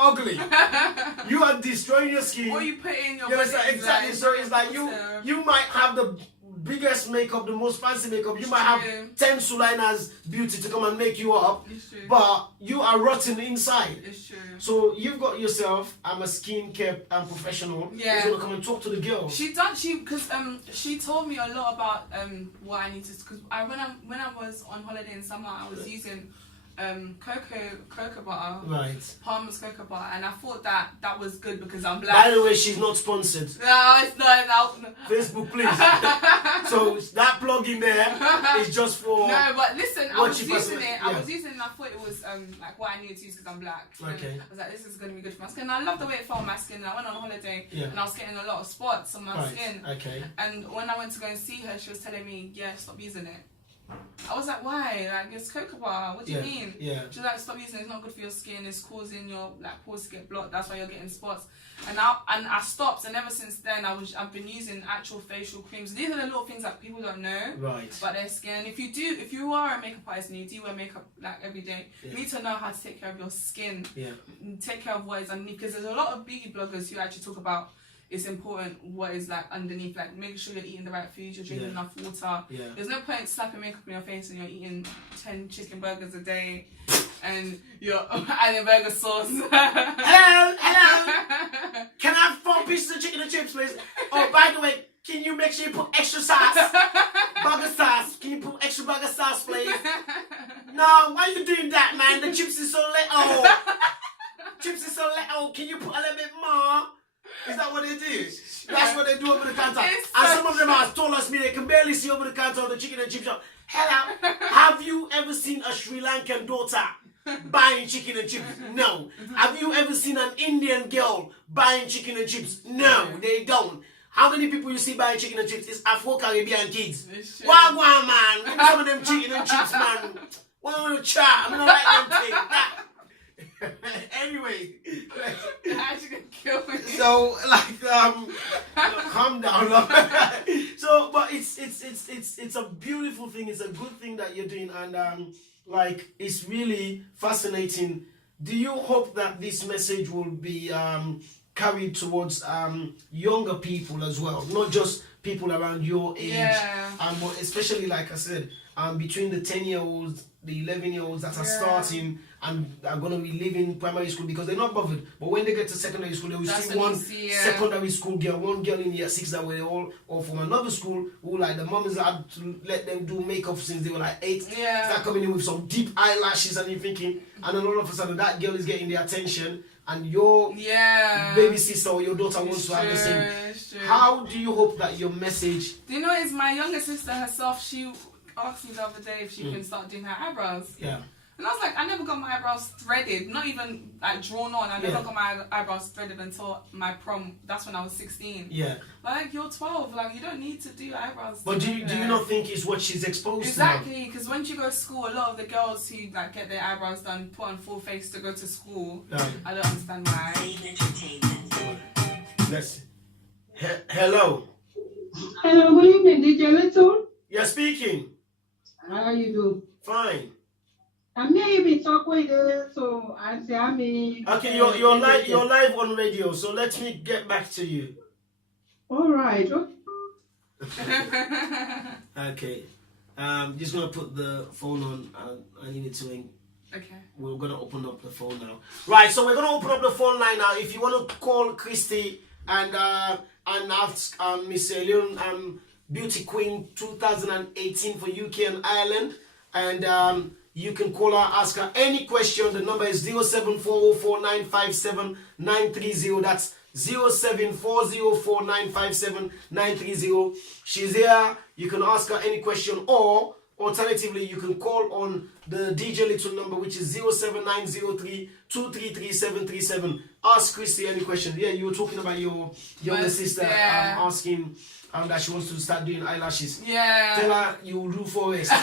ugly. You are destroying your skin. What you put in your Yeah, body. exactly. So it's like you might have the biggest makeup, the most fancy makeup. You might have 10 Sulainas beauty to come and make you up, but you are rotten inside. It's true. So you've got yourself. I'm a skincare professional. Yeah. Who's gonna come and talk to the girls. She told me a lot about what I need to, because when I was on holiday in summer, I was using cocoa butter, Right. Palmer's cocoa butter, and I thought that was good because I'm black. By the way, she's not sponsored. No, it's not. No. Facebook, please. So that plug in there is just for. No, but listen, I was using it. Yeah. I was using it, and I thought it was like what I needed to use because I'm black. Okay. And I was like, this is going to be good for my skin. And I love the way it felt on my skin. And I went on holiday, Yeah. and I was getting a lot of spots on my skin. Okay. And when I went to go and see her, she was telling me, yeah, stop using it. I was like, why? Like, it's cocoa butter. What do you mean? Yeah. She was like, stop using it. It's not good for your skin. It's causing your pores to get blocked. That's why you're getting spots. And I stopped. And ever since then, I've been using actual facial creams. These are the little things that people don't know about their skin. If you are a makeup artist and you do wear makeup like every day, you need to know how to take care of your skin. Yeah. Take care of what is underneath, because there's a lot of beauty bloggers who actually talk about it's important what is like underneath, like making sure you're eating the right food, you're drinking enough water. Yeah. There's no point slapping makeup on your face and you're eating 10 chicken burgers a day and you're adding burger sauce. Hello. Can I have 4 pieces of chicken and chips, please? Oh, by the way, can you make sure you put extra sauce? Burger sauce. Can you put extra burger sauce, please? No, why are you doing that, man? The chips is so little. Chips is so little. Can you put a little bit more? Is that what they do? That's what they do over the counter. And some of them have told us they can barely see over the counter on the chicken and chip shop. Hello, have you ever seen a Sri Lankan daughter buying chicken and chips? No. Have you ever seen an Indian girl buying chicken and chips? No, they don't. How many people you see buying chicken and chips? It's Afro-Caribbean kids. Wagwan, man. Give me some of them chicken and chips, man. One with a chat. I'm gonna write them things. Anyway, kill me. So calm down. So, but it's a beautiful thing. It's a good thing that you're doing, and it's really fascinating. Do you hope that this message will be carried towards younger people as well, not just people around your age? Yeah. But especially, like I said, between the 10-year-olds, the 11-year-olds that are starting and are going to be leaving primary school because they're not bothered. But when they get to secondary school, they will see one secondary school girl, one girl in year 6 that were all or from another school who, like, the mums had to let them do makeup since they were like 8. Yeah. Start coming in with some deep eyelashes and you're thinking, and then all of a sudden that girl is getting the attention and your baby sister or your daughter wants to have the same. How do you hope that your message... Do you know, it's my younger sister herself, she asked me the other day if she can start doing her eyebrows. Yeah. And I was like, I never got my eyebrows threaded, not even like drawn on. I never got my eyebrows threaded until my prom. That's when I was 16. Yeah. Like, you're 12, like, you don't need to do eyebrows. But do you not think it's what she's exposed to? Exactly, because when you go to school, a lot of the girls who like get their eyebrows done put on full face to go to school. I don't understand why. Let's. Hello. Hello, good evening, DJ Little. You're speaking. How are you doing? Fine. I'm maybe talk with you, so I say I mean. Okay, you're live on radio, so let me get back to you. All right. Okay. Just gonna put the phone on. I need it to. Okay. We're gonna open up the phone now. Right. So we're gonna open up the phone line now. If you want to call Christie and ask Miss SL Beauty Queen 2018 for UK and Ireland, and you can call her, ask her any question. The number is 07404957930. That's 07404957930. She's here. You can ask her any question, or alternatively, you can call on the DJ Little number, which is 07903-233-737. Ask Christie any question. Yeah, you were talking about your younger sister asking that she wants to start doing eyelashes. Yeah. Tell her you will do 4S. But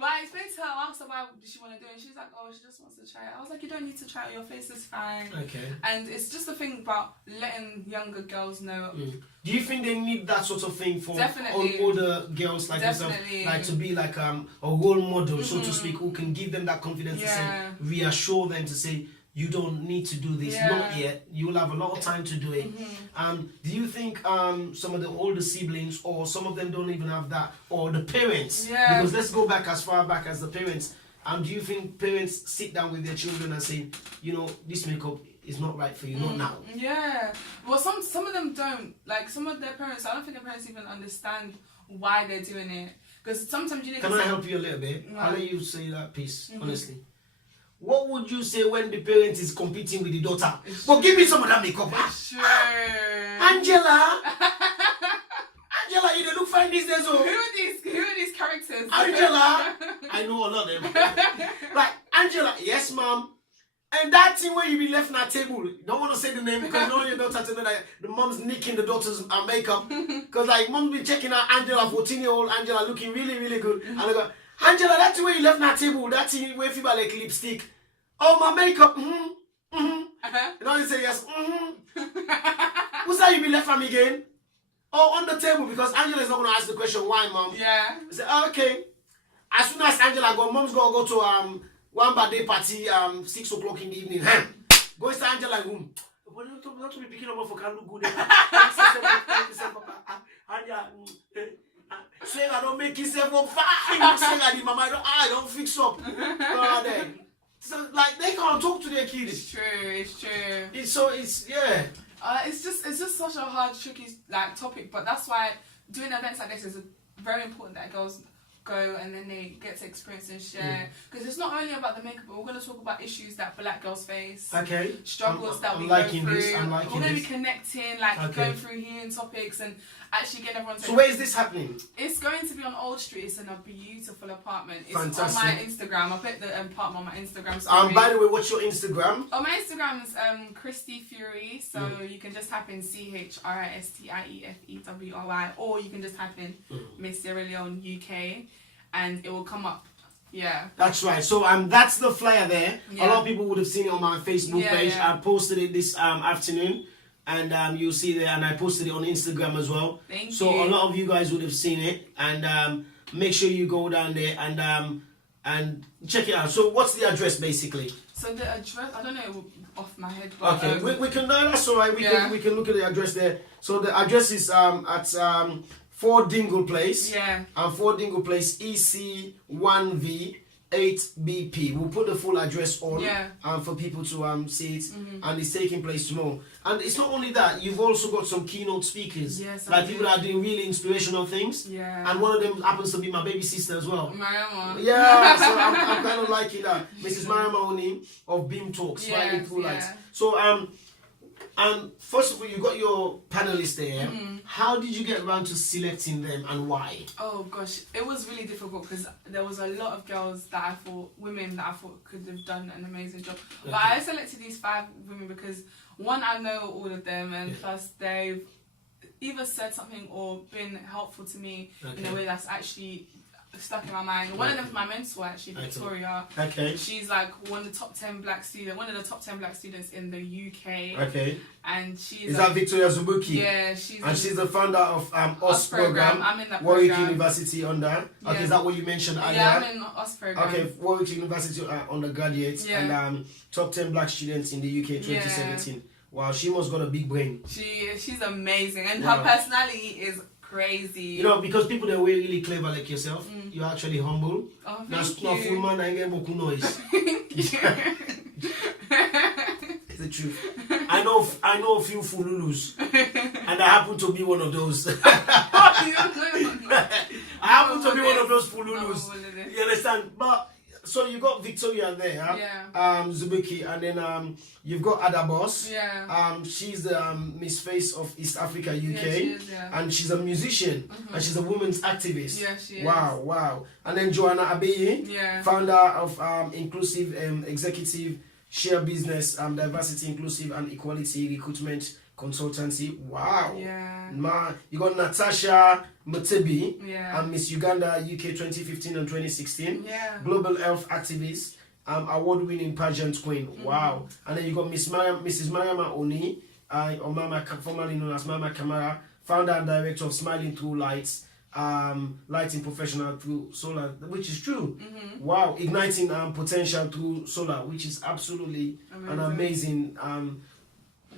I explained to her, I asked her why did she want to do it, and she's like, oh, she just wants to try it. I was like, you don't need to try it, your face is fine. Okay. And it's just a thing about letting younger girls know. Do you think they need that sort of thing for older girls like yourself, like to be like a role model, so to speak, who can give them that confidence to say, reassure them to say, you don't need to do this, not yet. You'll have a lot of time to do it. Do you think some of the older siblings, or some of them don't even have that, or the parents? Yeah. Because let's go back as far back as the parents. Do you think parents sit down with their children and say, you know, this makeup is not right for you, not now? Yeah. Well, some of them don't. Like, some of their parents, I don't think their parents even understand why they're doing it. Because sometimes you need Can I help you a little bit? No. I'll let you say that piece, honestly. What would you say when the parent is competing with the daughter? But give me some of that makeup. Sure. Angela! Angela, you don't look fine these days, oh. Who are these characters? Angela! I know a lot of them. Like, Angela, yes, mom. And that thing where you be left on that table, you don't want to say the name because you don't want your daughter to know that the mom's nicking the daughter's makeup. Because, like, mom's been checking out Angela, 14-year-old Angela, looking really, really good. And I go, Angela, that thing where you left on that table, that thing where you feel like lipstick. Oh, my makeup. And now you say yes. Who's that you be left from me again? Oh, on the table, because Angela is not going to ask the question, why, mom? Yeah. I say, oh, okay. As soon as Angela go, mom's going to go to one birthday party 6 o'clock in the evening. Go into Angela's room. But not to be picking up for can look good. Saying I don't make yourself up fine. Saying I did, mama, I don't fix up. So, like, they can't talk to their kids. It's true. It's true. It's It's just such a hard, tricky topic, but that's why doing events like this is very important that girls go and then they get to experience and share, because it's not only about the makeup, but we're going to talk about issues that black girls face, struggles that we go through. We're going to be connecting, going through healing topics and actually getting everyone to... So where is this happening? It's going to be on Old Street. It's in a beautiful apartment. It's Fantastic. on my Instagram. I'll put the apartment on my Instagram story. By the way, what's your Instagram? Oh, my Instagram is Christie Fewry, so you can just type in CHRISTIEFEWRY, or you can just type in Miss SL UK, and it will come up. Yeah. That's right. So that's the flyer there. Yeah. A lot of people would have seen it on my Facebook page. Yeah. I posted it this afternoon, and you'll see there, and I posted it on Instagram as well. Thank you. So a lot of you guys would have seen it, and make sure you go down there and check it out. So what's the address basically? So the address, I don't know off my head, but okay, we can. No, that's all right. We can look at the address there. So the address is at 4 Dingle Place. Yeah. And 4 Dingle Place, EC1V 8BP. We'll put the full address on for people to see it. And it's taking place tomorrow. And it's not only that, you've also got some keynote speakers. Yes, like people that are doing really inspirational things. Yeah. And one of them happens to be my baby sister as well. Mariama. Yeah, so I'm kind of liking that. Mrs. Mariama Oni of Beam Talk, Smiling Through Lights. So and first of all, you got your panelists there. How did you get around to selecting them and why? Oh gosh, it was really difficult because there was a lot of girls that I thought, women that I thought could have done an amazing job. Okay. But I selected these 5 women because one, I know all of them, and plus they've either said something or been helpful to me in a way that's actually stuck in my mind. One of them's my mentor, actually, Victoria. Okay. She's like one of the top 10 black students in the UK. Okay. And she's is that Victoria Zubuki? Yeah, she's the founder of US program. I'm in that Warwick program. University under. Okay, is that what you mentioned earlier? Yeah, I'm in US program. Okay, Warwick University undergraduate and top 10 black students in the UK 2017. Wow, she must got a big brain. She's amazing, and her personality is crazy. You know, because people that are really clever like yourself, you're actually humble. Oh, thank you. Not full man, I get beaucoup noise. It's the truth. I know a few fululus, and I happen to be one of those. I happen to be one of those fululus. You understand? But so you got Victoria there, Zubuki, and then you've got Ada Boss. Yeah. She's the Miss Face of East Africa UK, yeah, she is, and she's a musician and she's a women's activist. Yeah, she is. Wow. And then Joanna Abeyi, founder of Inclusive Executive Share Business, Diversity, Inclusive and Equality Recruitment Consultancy. Wow. Yeah. You got Natasha Mutebi, yeah, and Miss Uganda UK 2015 and 2016. Yeah. Global health activist, award-winning pageant queen. Wow. And then you got Mrs. Mariama Oni, or Mama, formerly known as Mama Kamara, founder and director of Smiling Through Lights, lighting professional through solar, which is true. Mm-hmm. Wow, igniting potential through solar, which is absolutely an amazing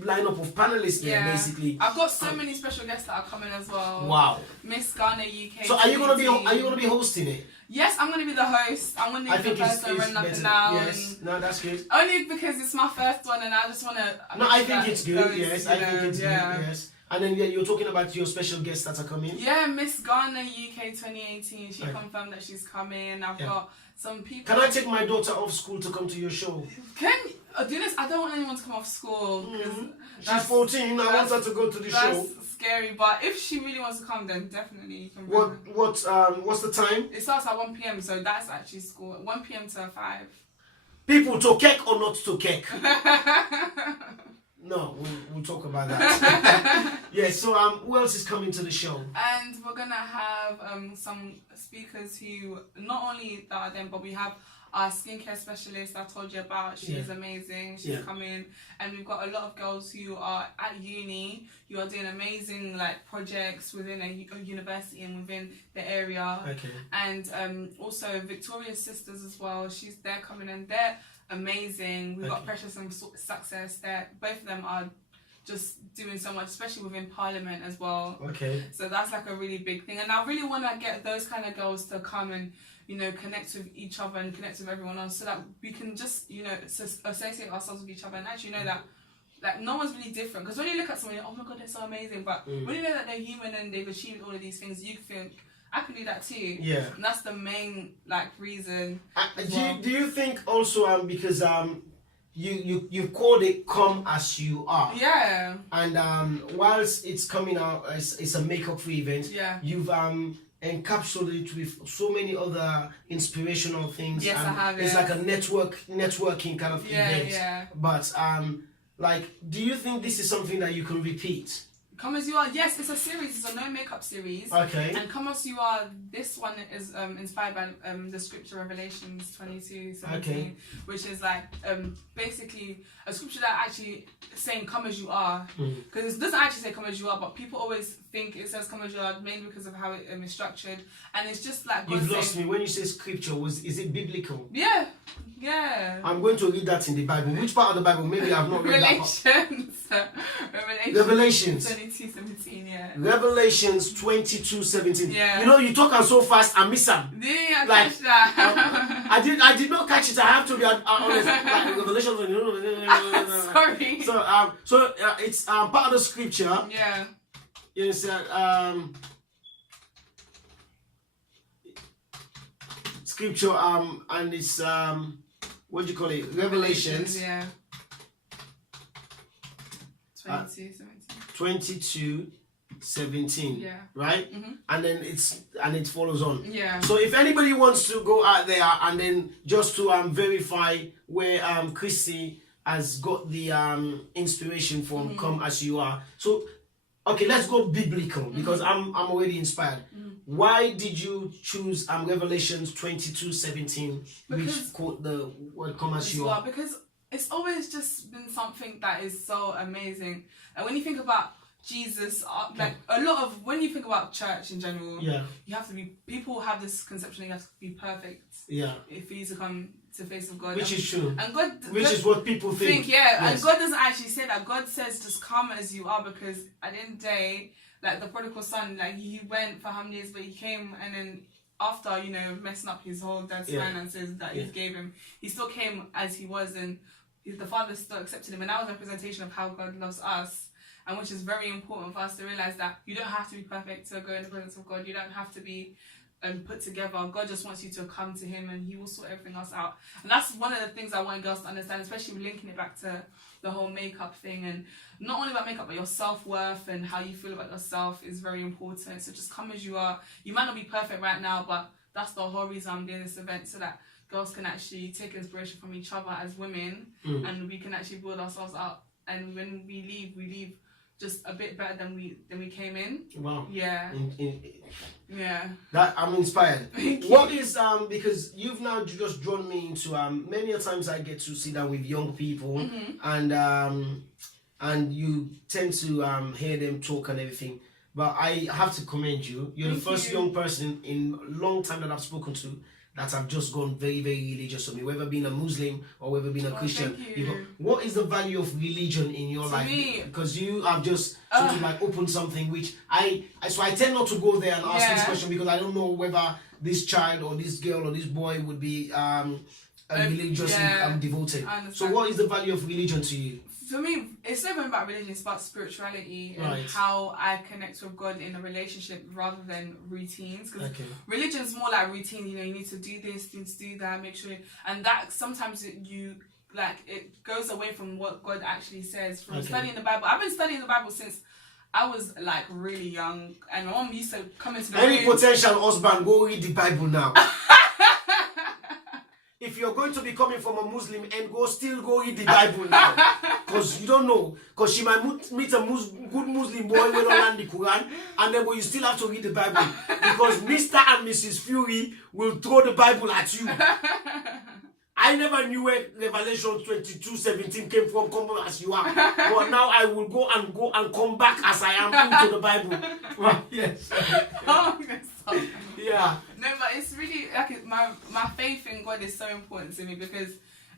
lineup of panelists there, basically. I've got so many special guests that are coming as well. Wow. Miss Ghana UK. So are you gonna be hosting it? Yes, I'm gonna be the host. I'm gonna be the person running up and down. Yes, no, that's good. Only because it's my first one, and I just wanna. No, I think it's good. Yes, I think it's good. Yeah. Yes. And then you're talking about your special guests that are coming. Yeah, Miss Ghana UK 2018. She confirmed that she's coming. I've got some people. Can I take my daughter off school to come to your show? Do you know, I don't want anyone to come off school because She's 14. I want her to go to the show. That's scary, but if she really wants to come, then definitely you can. What's the time? It starts at 1 p.m. So that's actually school. 1 p.m. to 5. People to cake or not to cake? No, we'll talk about that. Yeah. So who else is coming to the show? And we're gonna have some speakers who not only that are them, but we have our skincare specialist I told you about. She's amazing. She's coming, and we've got a lot of girls who are at uni, who are doing amazing like projects within a university and within the area. Okay. And also Victoria's sisters as well. They're coming, and they're amazing. We've got Precious and Success. Both of them are just doing so much, especially within Parliament as well. Okay. So that's like a really big thing, and I really want to get those kind of girls to come and connect with each other and connect with everyone else, so that we can just associate ourselves with each other and actually know that like no one's really different. Because when you look at someone, oh my god, they're so amazing, but when you know that they're human and they've achieved all of these things, you think I can do that too. Yeah. And that's the main like reason. Do you think also because you called it "Come As You Are"? Yeah. And whilst it's coming out, it's a makeup-free event. Yeah. You've encapsulated it with so many other inspirational things. Yes, I have. It's like a networking kind of event. Yeah. But like, do you think this is something that you can repeat? Come As You Are, yes, it's a series. It's a no makeup series. Okay. And Come As You Are, this one is inspired by the scripture Revelations 22:17, which is like basically a scripture that actually saying "Come As You Are," because it doesn't actually say "Come As You Are," but people always think it says "Come As You Are" mainly because of how it is structured, and it's just like God. You've lost me when you say scripture. Is it biblical? Yeah. Yeah. I'm going to read that in the Bible. Which part of the Bible? Maybe I've not read that part. Revelations 22:17, yeah. Revelations 22:17. Yeah. You know, you talk so fast, I miss them. Yeah, I like catch that. I did not catch it. I have to be honest. Like Revelations. Sorry. So it's part of the scripture. Yeah. It's scripture and it's what do you call it? Revelations. Yeah. 22:17. Yeah. Right? And then it follows on. Yeah. So if anybody wants to go out there and then just to verify where Christie has got the inspiration from "Come As You Are." So okay, let's go biblical because I'm already inspired. Why did you choose Revelations 22:17, which quote the word "Come As You Are"? Because it's always just been something that is so amazing. And when you think about Jesus, like a lot of when you think about church in general, you have to be. People have this conception that you have to be perfect. Yeah. For you to come to the face of God, which is true. And God, which is what people think. Yes. And God doesn't actually say that. God says just come as you are, because at the end of the day, like the prodigal son, like he went for how many years, but he came and then after messing up his whole dad's finances that he gave him, he still came as he was, and the father still accepted him, and that was a representation of how God loves us. And which is very important for us to realize that you don't have to be perfect to go in the presence of God. You don't have to be put together. God just wants you to come to him and he will sort everything else out. And that's one of the things I want girls to understand, especially linking it back to the whole makeup thing. And not only about makeup, but your self-worth and how you feel about yourself is very important. So just come as you are. You might not be perfect right now, but that's the whole reason I'm doing this event, so that girls can actually take inspiration from each other as women and we can actually build ourselves up. And when we leave just a bit better than we came in. Wow. Yeah. Yeah. That I'm inspired. Thank you. What is because you've now just drawn me into many a times I get to sit down with young people and you tend to hear them talk and everything. But I have to commend you. You're the Thank first you. young person in a long time that I've spoken to that have just gone very, very religious on me, whether being a Muslim or whether being a Christian. Thank you. What is the value of religion in your life? Me, Because you have just sort of like opened something which I tend not to go there and ask this question because I don't know whether this child or this girl or this boy would be religiously devoted. So what is the value of religion to you? For me, it's not even about religion, it's about spirituality and how I connect with God in a relationship rather than routines. Because religion's more like routine, you know, you need to do this, you need to do that, make sure, and that sometimes it goes away from what God actually says. From studying the Bible, I've been studying the Bible since I was like really young, and my mom used to come into the Any room. potential husband, go read the Bible now. If you're going to be coming from a Muslim and still go read the Bible now. Because you don't know. Because she might meet a good Muslim boy who don't learn the Quran. And then you still have to read the Bible. Because Mr. and Mrs. Fewry will throw the Bible at you. I never knew where Revelation 22:17 came from. Come as you are. But now I will go and come back as I am into the Bible. Well, yes. Yeah. No, but it's really like my faith in God is so important to me because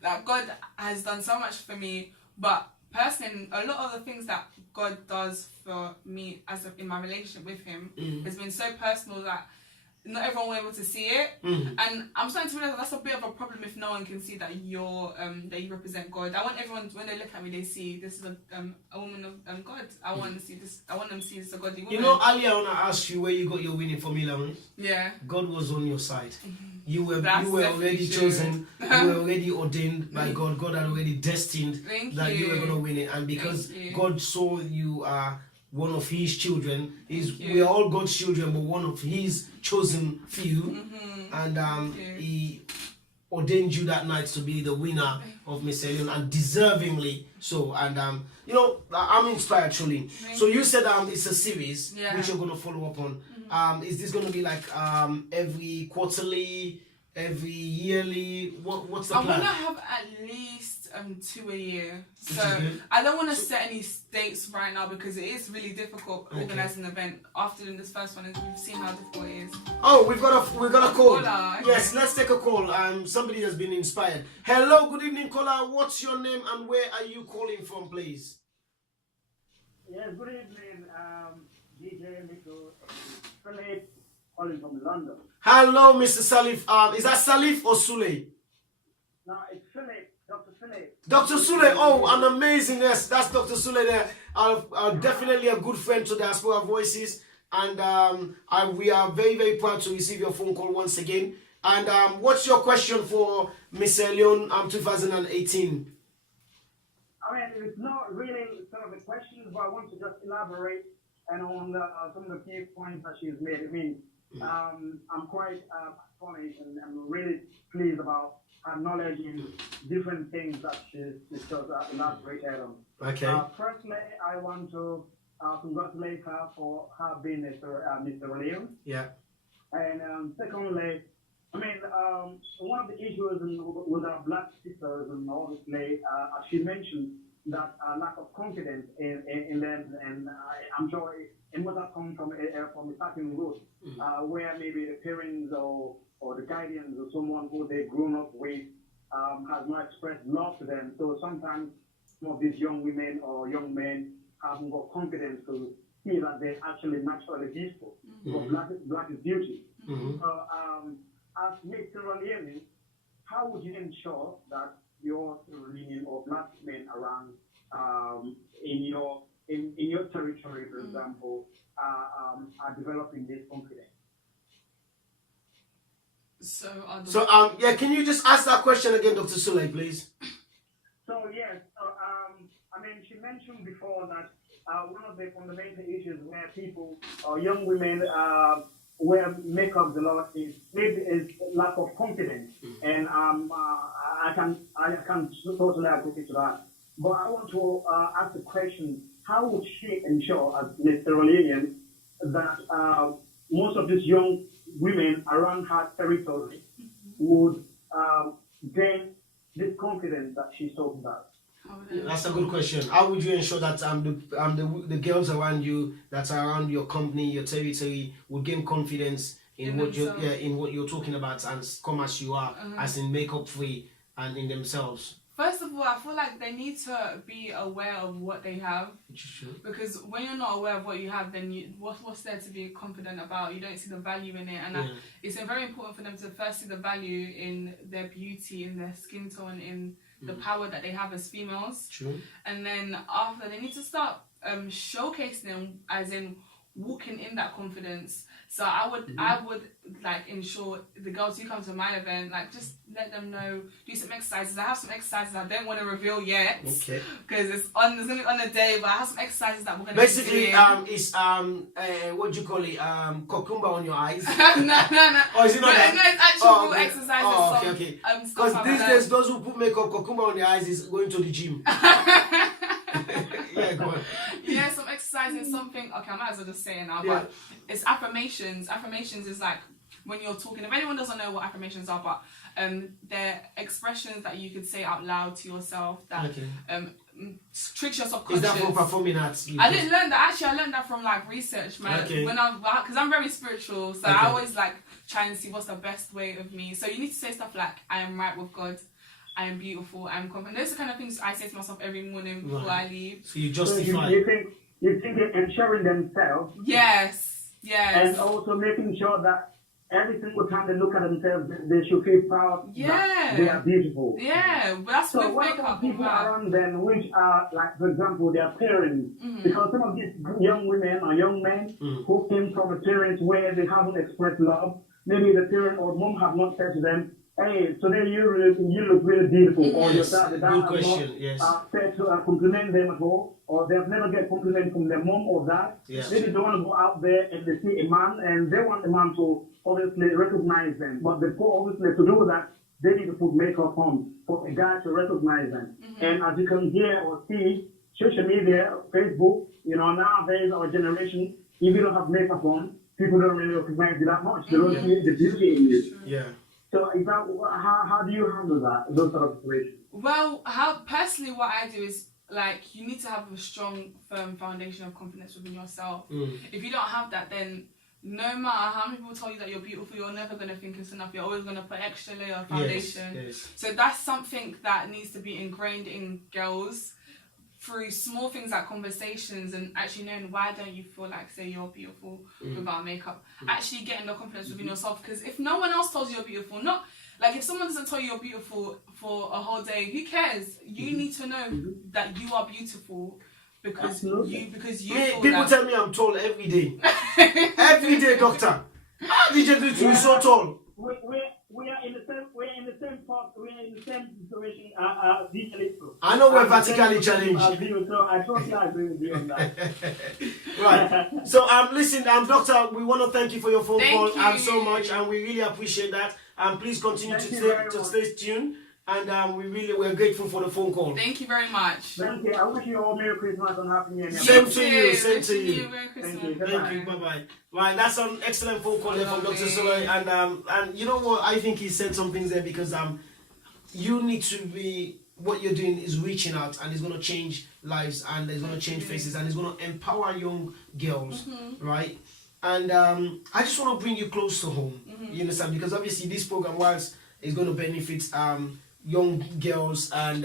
like God has done so much for me, but personally, a lot of the things that God does for me in my relationship with Him has been so personal that not everyone will be able to see it, and I'm starting to realize that's a bit of a problem if no one can see that that you represent God. I want everyone, when they look at me, they see this is a woman of God. I want to see this. I want them to see this is a godly woman. You know, earlier when I asked you where you got your winning formula, yeah, God was on your side. You were already chosen. You were already ordained by God. God had already destined that you were going to win it, and because God saw you are one of His children, we are all God's children, but one of His chosen few, and He ordained you that night to be the winner of Miss SL, and deservingly so. And you know, I'm inspired truly. So you said it's a series which you're going to follow up on. Is this going to be like every quarterly, every yearly? What's the plan? I want to have at least 2 a year. So I don't want to set any dates right now because it is really difficult organising an event. After doing this first one, we've seen how difficult it is. Oh, we've got a call. Caller, yes, let's take a call. Somebody has been inspired. Hello, good evening, caller. What's your name and where are you calling from, please? Yes, good evening, DJ Nico, Philip, calling from London. Hello, Mr. Salif. Is that Salif or Sule? No, it's Philip, Dr. Philip. Dr. Sule, oh, an amazing, yes, that's Dr. Sule there. Definitely a good friend to Diaspora Voices. And we are very, very proud to receive your phone call once again. And what's your question for Miss SL 2018? I mean, it's not really sort of a question, but I want to just elaborate and on some of the key points that she's made. I mean, I'm quite astonished and I'm really pleased about her knowledge in different things that she's just elaborated on. Okay. Firstly, I want to congratulate her for her being Mr. Williams. Yeah. And secondly, I mean, one of the issues with our black sisters, and obviously, as she mentioned, that lack of confidence in them, and I'm sure it must have come from a starting root, where maybe the parents or the guardians or someone who they've grown up with has not expressed love to them. So sometimes some of these young women or young men haven't got confidence to see that they're actually naturally beautiful. Because black is beauty. So, as Mr. Raliani, how would you ensure that your Iranian or black men around in your territory, for example, are developing this confidence? Yeah, can you just ask that question again, Dr. Sule, please? So yes, I mean, she mentioned before that one of the fundamental issues where people or young women where makeup a lot is lack of confidence, and I can totally agree to that. But I want to ask the question: how would she ensure, as Mr. Rolanian, that most of these young women around her territory would gain this confidence that she's talking about? That's a good question. How would you ensure that the girls around you, that are around your company, your territory, would gain confidence in what you're talking about and come as you are, as in makeup free and in themselves? First of all, I feel like they need to be aware of what they have. Which is true. Because when you're not aware of what you have, then what's there to be confident about? You don't see the value in it. And it's very important for them to first see the value in their beauty, in their skin tone, in the power that they have as females. True. And then after, they need to start showcasing them, as in walking in that confidence. So I would like ensure the girls who come to my event, like, just let them know, do some exercises. I have some exercises I don't want to reveal yet, okay, because it's gonna be on the day. But I have some exercises that we're gonna basically be doing. it's what do you call it, cucumber on your eyes? no. Oh, is it not that? No, it's actual exercises. Oh, okay. Because these days, those who put makeup, cucumber on their eyes is going to the gym. Yeah, go on. Yeah, some exercises, something. Okay, I might as well just say it now, but it's affirmations. Affirmations is like when you're talking. If anyone doesn't know what affirmations are, but they're expressions that you could say out loud to yourself that tricks your subconscious. Is that for performing arts? I didn't learn that. Actually, I learned that from like research, man. Okay. Because I'm very spiritual, so I always like try and see what's the best way of me. So you need to say stuff like, I am right with God, I am beautiful, I am confident. Those are the kind of things I say to myself every morning before I leave. So you justify. So you think ensuring themselves. Yes. And also making sure that every single time they look at themselves, they should feel proud that they are beautiful. Yeah, but that's so with what makeup. about people around them, which are, like, for example, their parents? Because some of these young women or young men who came from a parents where they haven't expressed love, maybe the parent or mom have not said to them, hey, today you look really beautiful, or your dad has not said to compliment them at all, or they've never get compliment from their mom or dad. Maybe they want to go out there and they see a man and they want the man to obviously recognize them. But before, obviously, to do that, they need to put makeup on for a guy to recognize them. And as you can hear or see, social media, Facebook, nowadays, our generation, if you don't have makeup on, people don't really recognize you that much. They don't see the beauty in you. Yeah. So is that, how do you handle that, those sort of situations? Well, personally, what I do is, like, you need to have a strong, firm foundation of confidence within yourself. If you don't have that, then no matter how many people tell you that you're beautiful, you're never going to think it's enough. You're always going to put extra layer of foundation. Yes. So that's something that needs to be ingrained in girls through small things like conversations and actually knowing why don't you feel like, say, you're beautiful without makeup. Actually getting the confidence within yourself, because if no one else tells you you're beautiful, not like if someone doesn't tell you you're beautiful for a whole day, who cares? You need to know that you are beautiful because you feel people tell me I'm tall every day. Every day, doctor. How did you do to be so tall? We are in the same part. We are in the same situation. I know we're vertically challenged. So I totally agree with you on that. Right. So listen, doctor, we want to thank you for your phone call so much, and we really appreciate that. And please continue to stay tuned. And we're grateful for the phone call. Thank you very much. Thank you. I wish you all Merry Christmas and Happy New Year. Same to you. Same to you. Merry Christmas. Thank you. Bye bye. Right, that's an excellent phone call there from Dr. Soloy. And you know what? I think he said some things there because you need to be, what you're doing is reaching out, and it's going to change lives, and it's going to change faces, and it's going to empower young girls, right? And I just want to bring you close to home. You understand? Because obviously this program, whilst it's going to benefit young girls and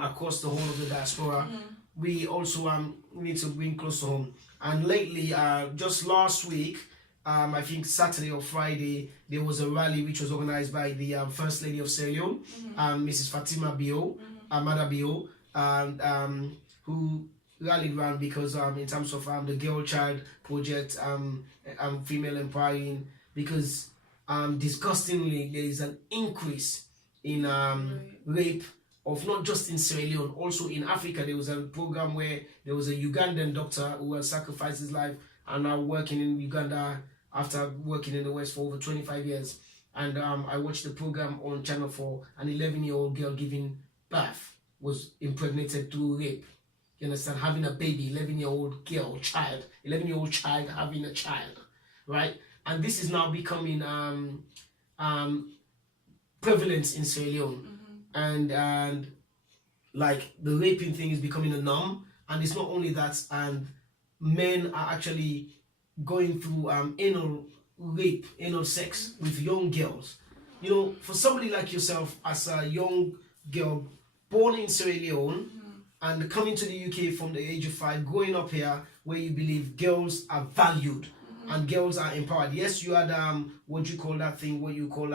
across the whole of the diaspora, we also need to bring close to home. And lately, just last week, I think Saturday or Friday, there was a rally which was organized by the First Lady of Sierra Leone, Mrs. Fatima Bio, Amada Bio, who rallied around because in terms of the Girl Child Project, female empowering, because disgustingly there is an increase in rape of not just in Sierra Leone, also in Africa. There was a program where there was a Ugandan doctor who had sacrificed his life and now working in Uganda after working in the West for over 25 years. And I watched the program on Channel 4. An 11-year-old girl giving birth was impregnated through rape. You understand? Having a baby, 11-year-old girl, child, 11-year-old child having a child, right? And this is now becoming prevalent in Sierra Leone. And like the raping thing is becoming a norm, and it's not only that, and men are actually going through anal rape, anal sex with young girls. You know, for somebody like yourself, as a young girl born in Sierra Leone and coming to the UK from the age of 5, growing up here where you believe girls are valued and girls are empowered. Yes, you had what you call that thing, what you call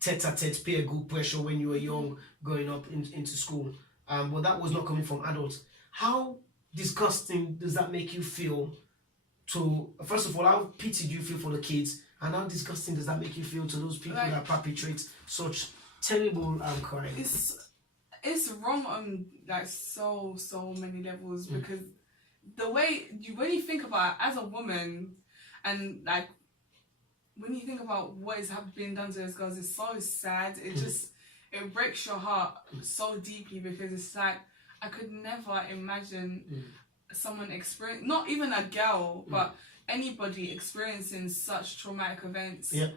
tete-a-tete peer group pressure when you were young, growing up into school. But that was not coming from adults. How disgusting does that make you feel? To first of all, how pity do you feel for the kids, and how disgusting does that make you feel to those people Like, that perpetrate such terrible crime? It's wrong on like so many levels, because the way when you think about it, as a woman, and like when you think about what is being done to those girls, it's so sad. It just it breaks your heart so deeply, because it's like I could never imagine someone experience, not even a girl, but anybody experiencing such traumatic events. Yeah.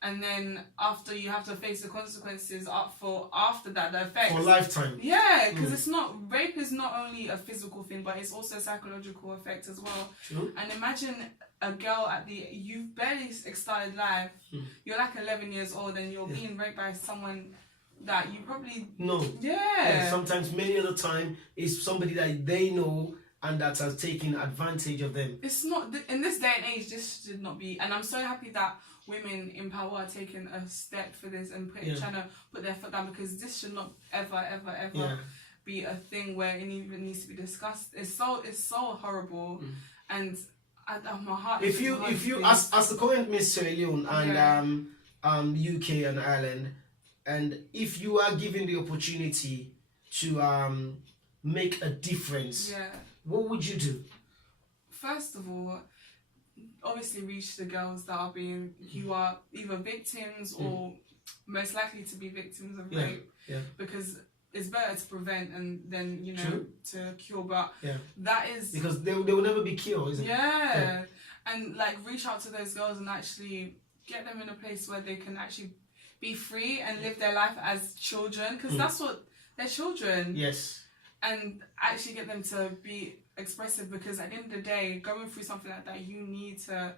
And then after you have to face the consequences after that, the effects. For a lifetime. Yeah, because it's not, rape is not only a physical thing, but it's also a psychological effect as well. True. And imagine a girl you've barely started life, you're like 11 years old, and you're being raped by someone that you probably... No. Yeah. Sometimes, many of the time, it's somebody that they know and that has taken advantage of them. It's not, in this day and age, this should not be. And I'm so happy that women in power are taking a step for this and trying to put their foot down, because this should not ever be a thing where it even needs to be discussed. It's so horrible, and my heart. If you as the current Miss Sierra Leone and UK and Ireland, and if you are given the opportunity to make a difference, what would you do? First of all, obviously reach the girls that are you are either victims or most likely to be victims of rape, because it's better to prevent and then to cure, but that is because they will never be cured, isn't it? And like reach out to those girls and actually get them in a place where they can actually be free and live their life as children, because that's what they're children. Yes. And actually get them to be expressive, because at the end of the day, going through something like that, you need to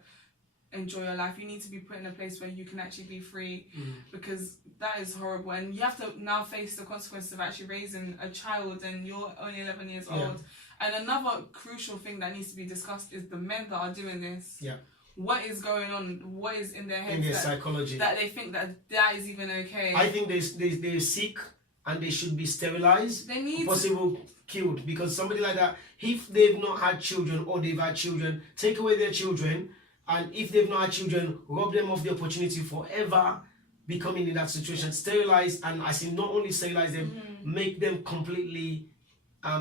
enjoy your life. You need to be put in a place where you can actually be free, because that is horrible. And you have to now face the consequences of actually raising a child, and you're only 11 years old. And another crucial thing that needs to be discussed is the men that are doing this. Yeah. What is going on? What is in their heads? In their psychology. That they think that is even okay. I think they're sick, and they should be sterilized, they need possible killed, because somebody like that, if they've not had children or they've had children, take away their children, and if they've not had children, rob them of the opportunity forever becoming in that situation. Sterilize, and I say not only sterilize them, make them completely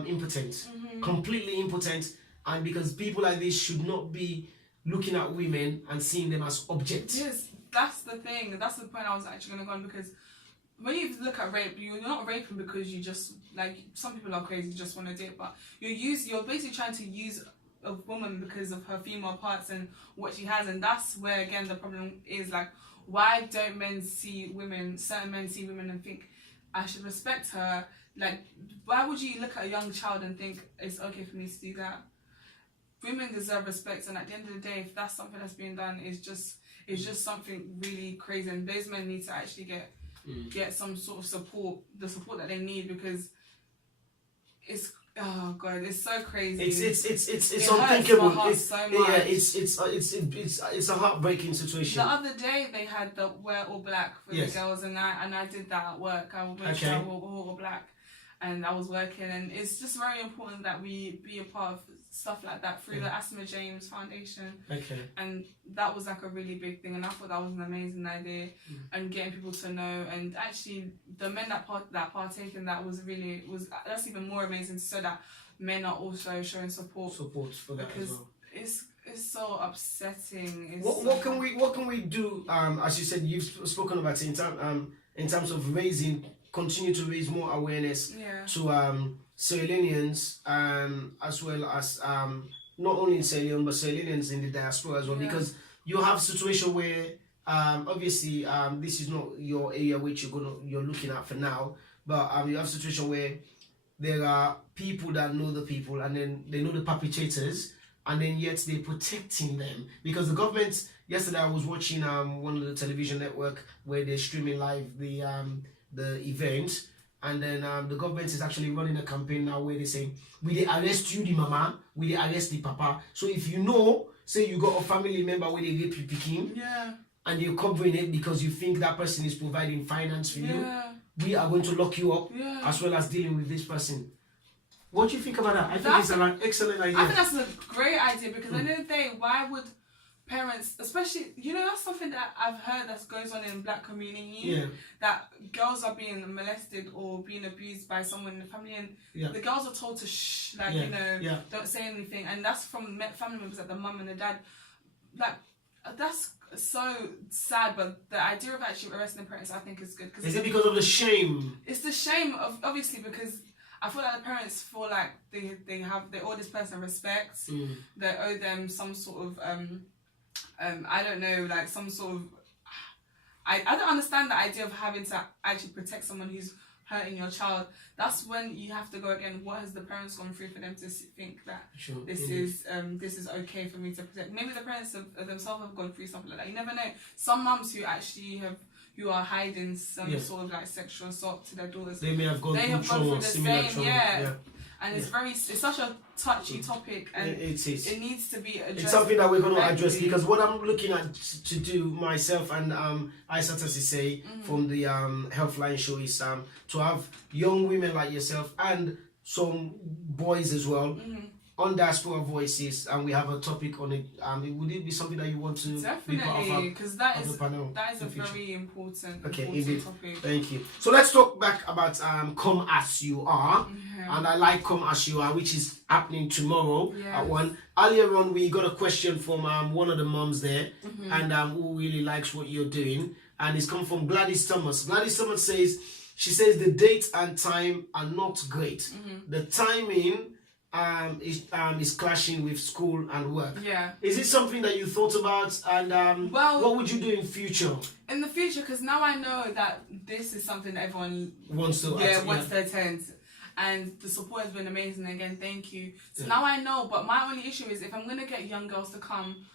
impotent, completely impotent, and because people like this should not be looking at women and seeing them as objects. Yes, that's the thing. That's the point I was actually going to go on, because when you look at rape, you're not raping because you just, like, some people are crazy, just want to do it, but you're basically trying to use a woman because of her female parts and what she has, and that's where, again, the problem is, like, why don't certain men see women and think, I should respect her? Like, why would you look at a young child and think it's okay for me to do that? Women deserve respect, and at the end of the day, if that's something that's being done, it's just something really crazy, and those men need to actually get some sort of support, the support that they need, because it's, oh god, it's so crazy. It's unthinkable. It's so much. It's a heartbreaking situation. The other day they had the wear all black for the girls, and I did that at work. I went to wear all black, and I was working, and it's just very important that we be a part of stuff like that through the Asma James Foundation. And that was like a really big thing, and I thought that was an amazing idea, and getting people to know, and actually the men that partake in that was that's even more amazing, so that men are also showing support for that, because as well. It's so upsetting. What can we do? As you said, you've spoken about it in terms of continue to raise more awareness to Sierra Leoneans, as well as not only in Sierra Leone but Sierra Leoneans in the diaspora as well, because you have a situation where obviously this is not your area which you're looking at for now, but you have a situation where there are people that know the people, and then they know the perpetrators, and then yet they're protecting them because the government. Yesterday, I was watching one of the television network where they're streaming live the event, and then the government is actually running a campaign now where they say, "We they arrest you, the mama. We they arrest the papa." So if you know, say you got a family member where they rape you picking, and you're covering it because you think that person is providing finance for you, we are going to lock you up as well as dealing with this person. What do you think about that? I think it's an excellent idea. I think that's a great idea because at the end of the day, why would parents, especially, that's something that I've heard that goes on in black community, that girls are being molested or being abused by someone in the family, and the girls are told to shh, don't say anything, and that's from family members like the mum and the dad. Like, that's so sad, but the idea of actually arresting the parents, I think, is good. Is it because of the shame? It's the shame of, obviously, because I feel like the parents feel like they owe this person respect, they owe them some sort of I don't know, like some sort of I don't understand the idea of having to actually protect someone who's hurting your child. That's when you have to go again, what has the parents gone through for them to think that this is okay for me to protect? Maybe the parents themselves have gone through something like that. You never know. Some mums who are hiding some sort of like sexual assault to their daughters, they may have gone through the same, and it's such a touchy topic, and it needs to be addressed. It's something that we're going to address because what I'm looking at to do myself and I certainly say from the Healthline show is to have young women like yourself and some boys as well on Diaspora Voices, and we have a topic on it. Would it be something that you want to be part of? Definitely, because that is a very important topic. Thank you. So let's talk back about Come As You Are, and I like Come As You Are, which is happening tomorrow at 1. Earlier on, we got a question from one of the moms there, and who really likes what you're doing, and it's come from Gladys Thomas. Gladys Thomas says, the date and time are not great. The timing is clashing with school and work. Is it something that you thought about, and what would you do in future? In the future, because now I know that this is something that everyone wants to attend, and the support has been amazing. Again, thank you. So now I know, but my only issue is if I'm gonna get young girls to come,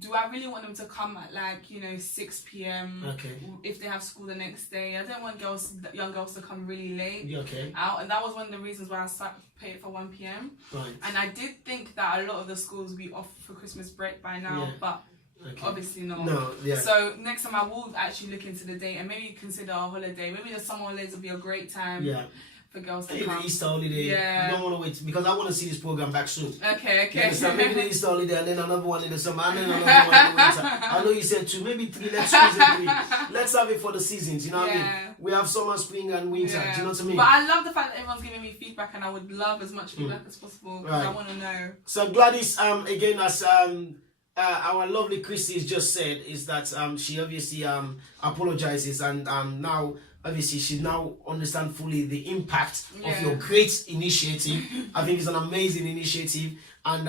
do I really want them to come at 6 p.m. if they have school the next day? I don't want young girls to come really late out, and that was one of the reasons why I started pay it for 1 p.m. And I did think that a lot of the schools will be off for Christmas break by now, but obviously not. So next time I will actually look into the date and maybe consider a holiday. Maybe the summer holidays will be a great time. For girls to come. The Easter holiday. You don't want to wait because I want to see this program back soon. Okay. So maybe the Easter holiday and then another one in the summer and then another one in the winter. I know you said 2, maybe 3. Let's squeeze it 3. Let's have it for the seasons. You know what I mean? We have summer, spring, and winter. Do you know what I mean? But I love the fact that everyone's giving me feedback, and I would love as much feedback as possible because I want to know. So Gladys, again, as our lovely Christie has just said, is that she obviously apologizes and now. Obviously, she now understands fully the impact of your great initiative. I think it's an amazing initiative, and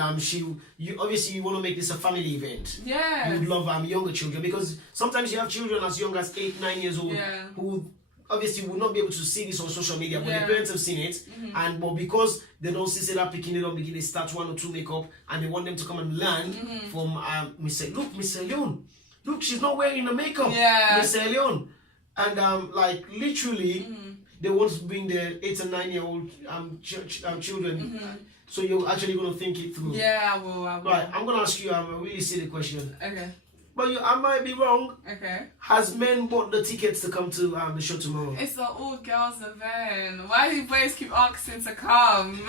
you obviously want to make this a family event. You would love younger children because sometimes you have children as young as 8, 9 years old who obviously will not be able to see this on social media, but their parents have seen it, but because they don't see that picking it up, they start 1 or 2 makeup, and they want them to come and learn from Miss Leon. Look, she's not wearing the makeup. Miss Leon. And literally, they want to bring their 8 and 9 year old children. So you're actually going to think it through. I will. Right, I'm going to ask you a really silly question. Okay. But I might be wrong. Okay. Has men bought the tickets to come to the show tomorrow? It's an all girls event. Why do you boys keep asking to come?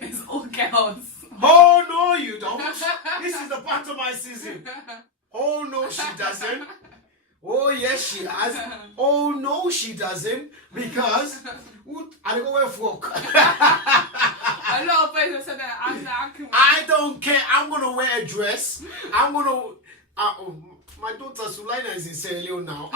It's all girls. Oh no, you don't. This is the pantomime season. Oh no, she doesn't. Oh yes, she has. Oh no, she doesn't, because I don't wear frock. A lot of people said that. I don't care. I'm gonna wear a dress. I'm gonna. My daughter Sulaina is in Sierra Leone now.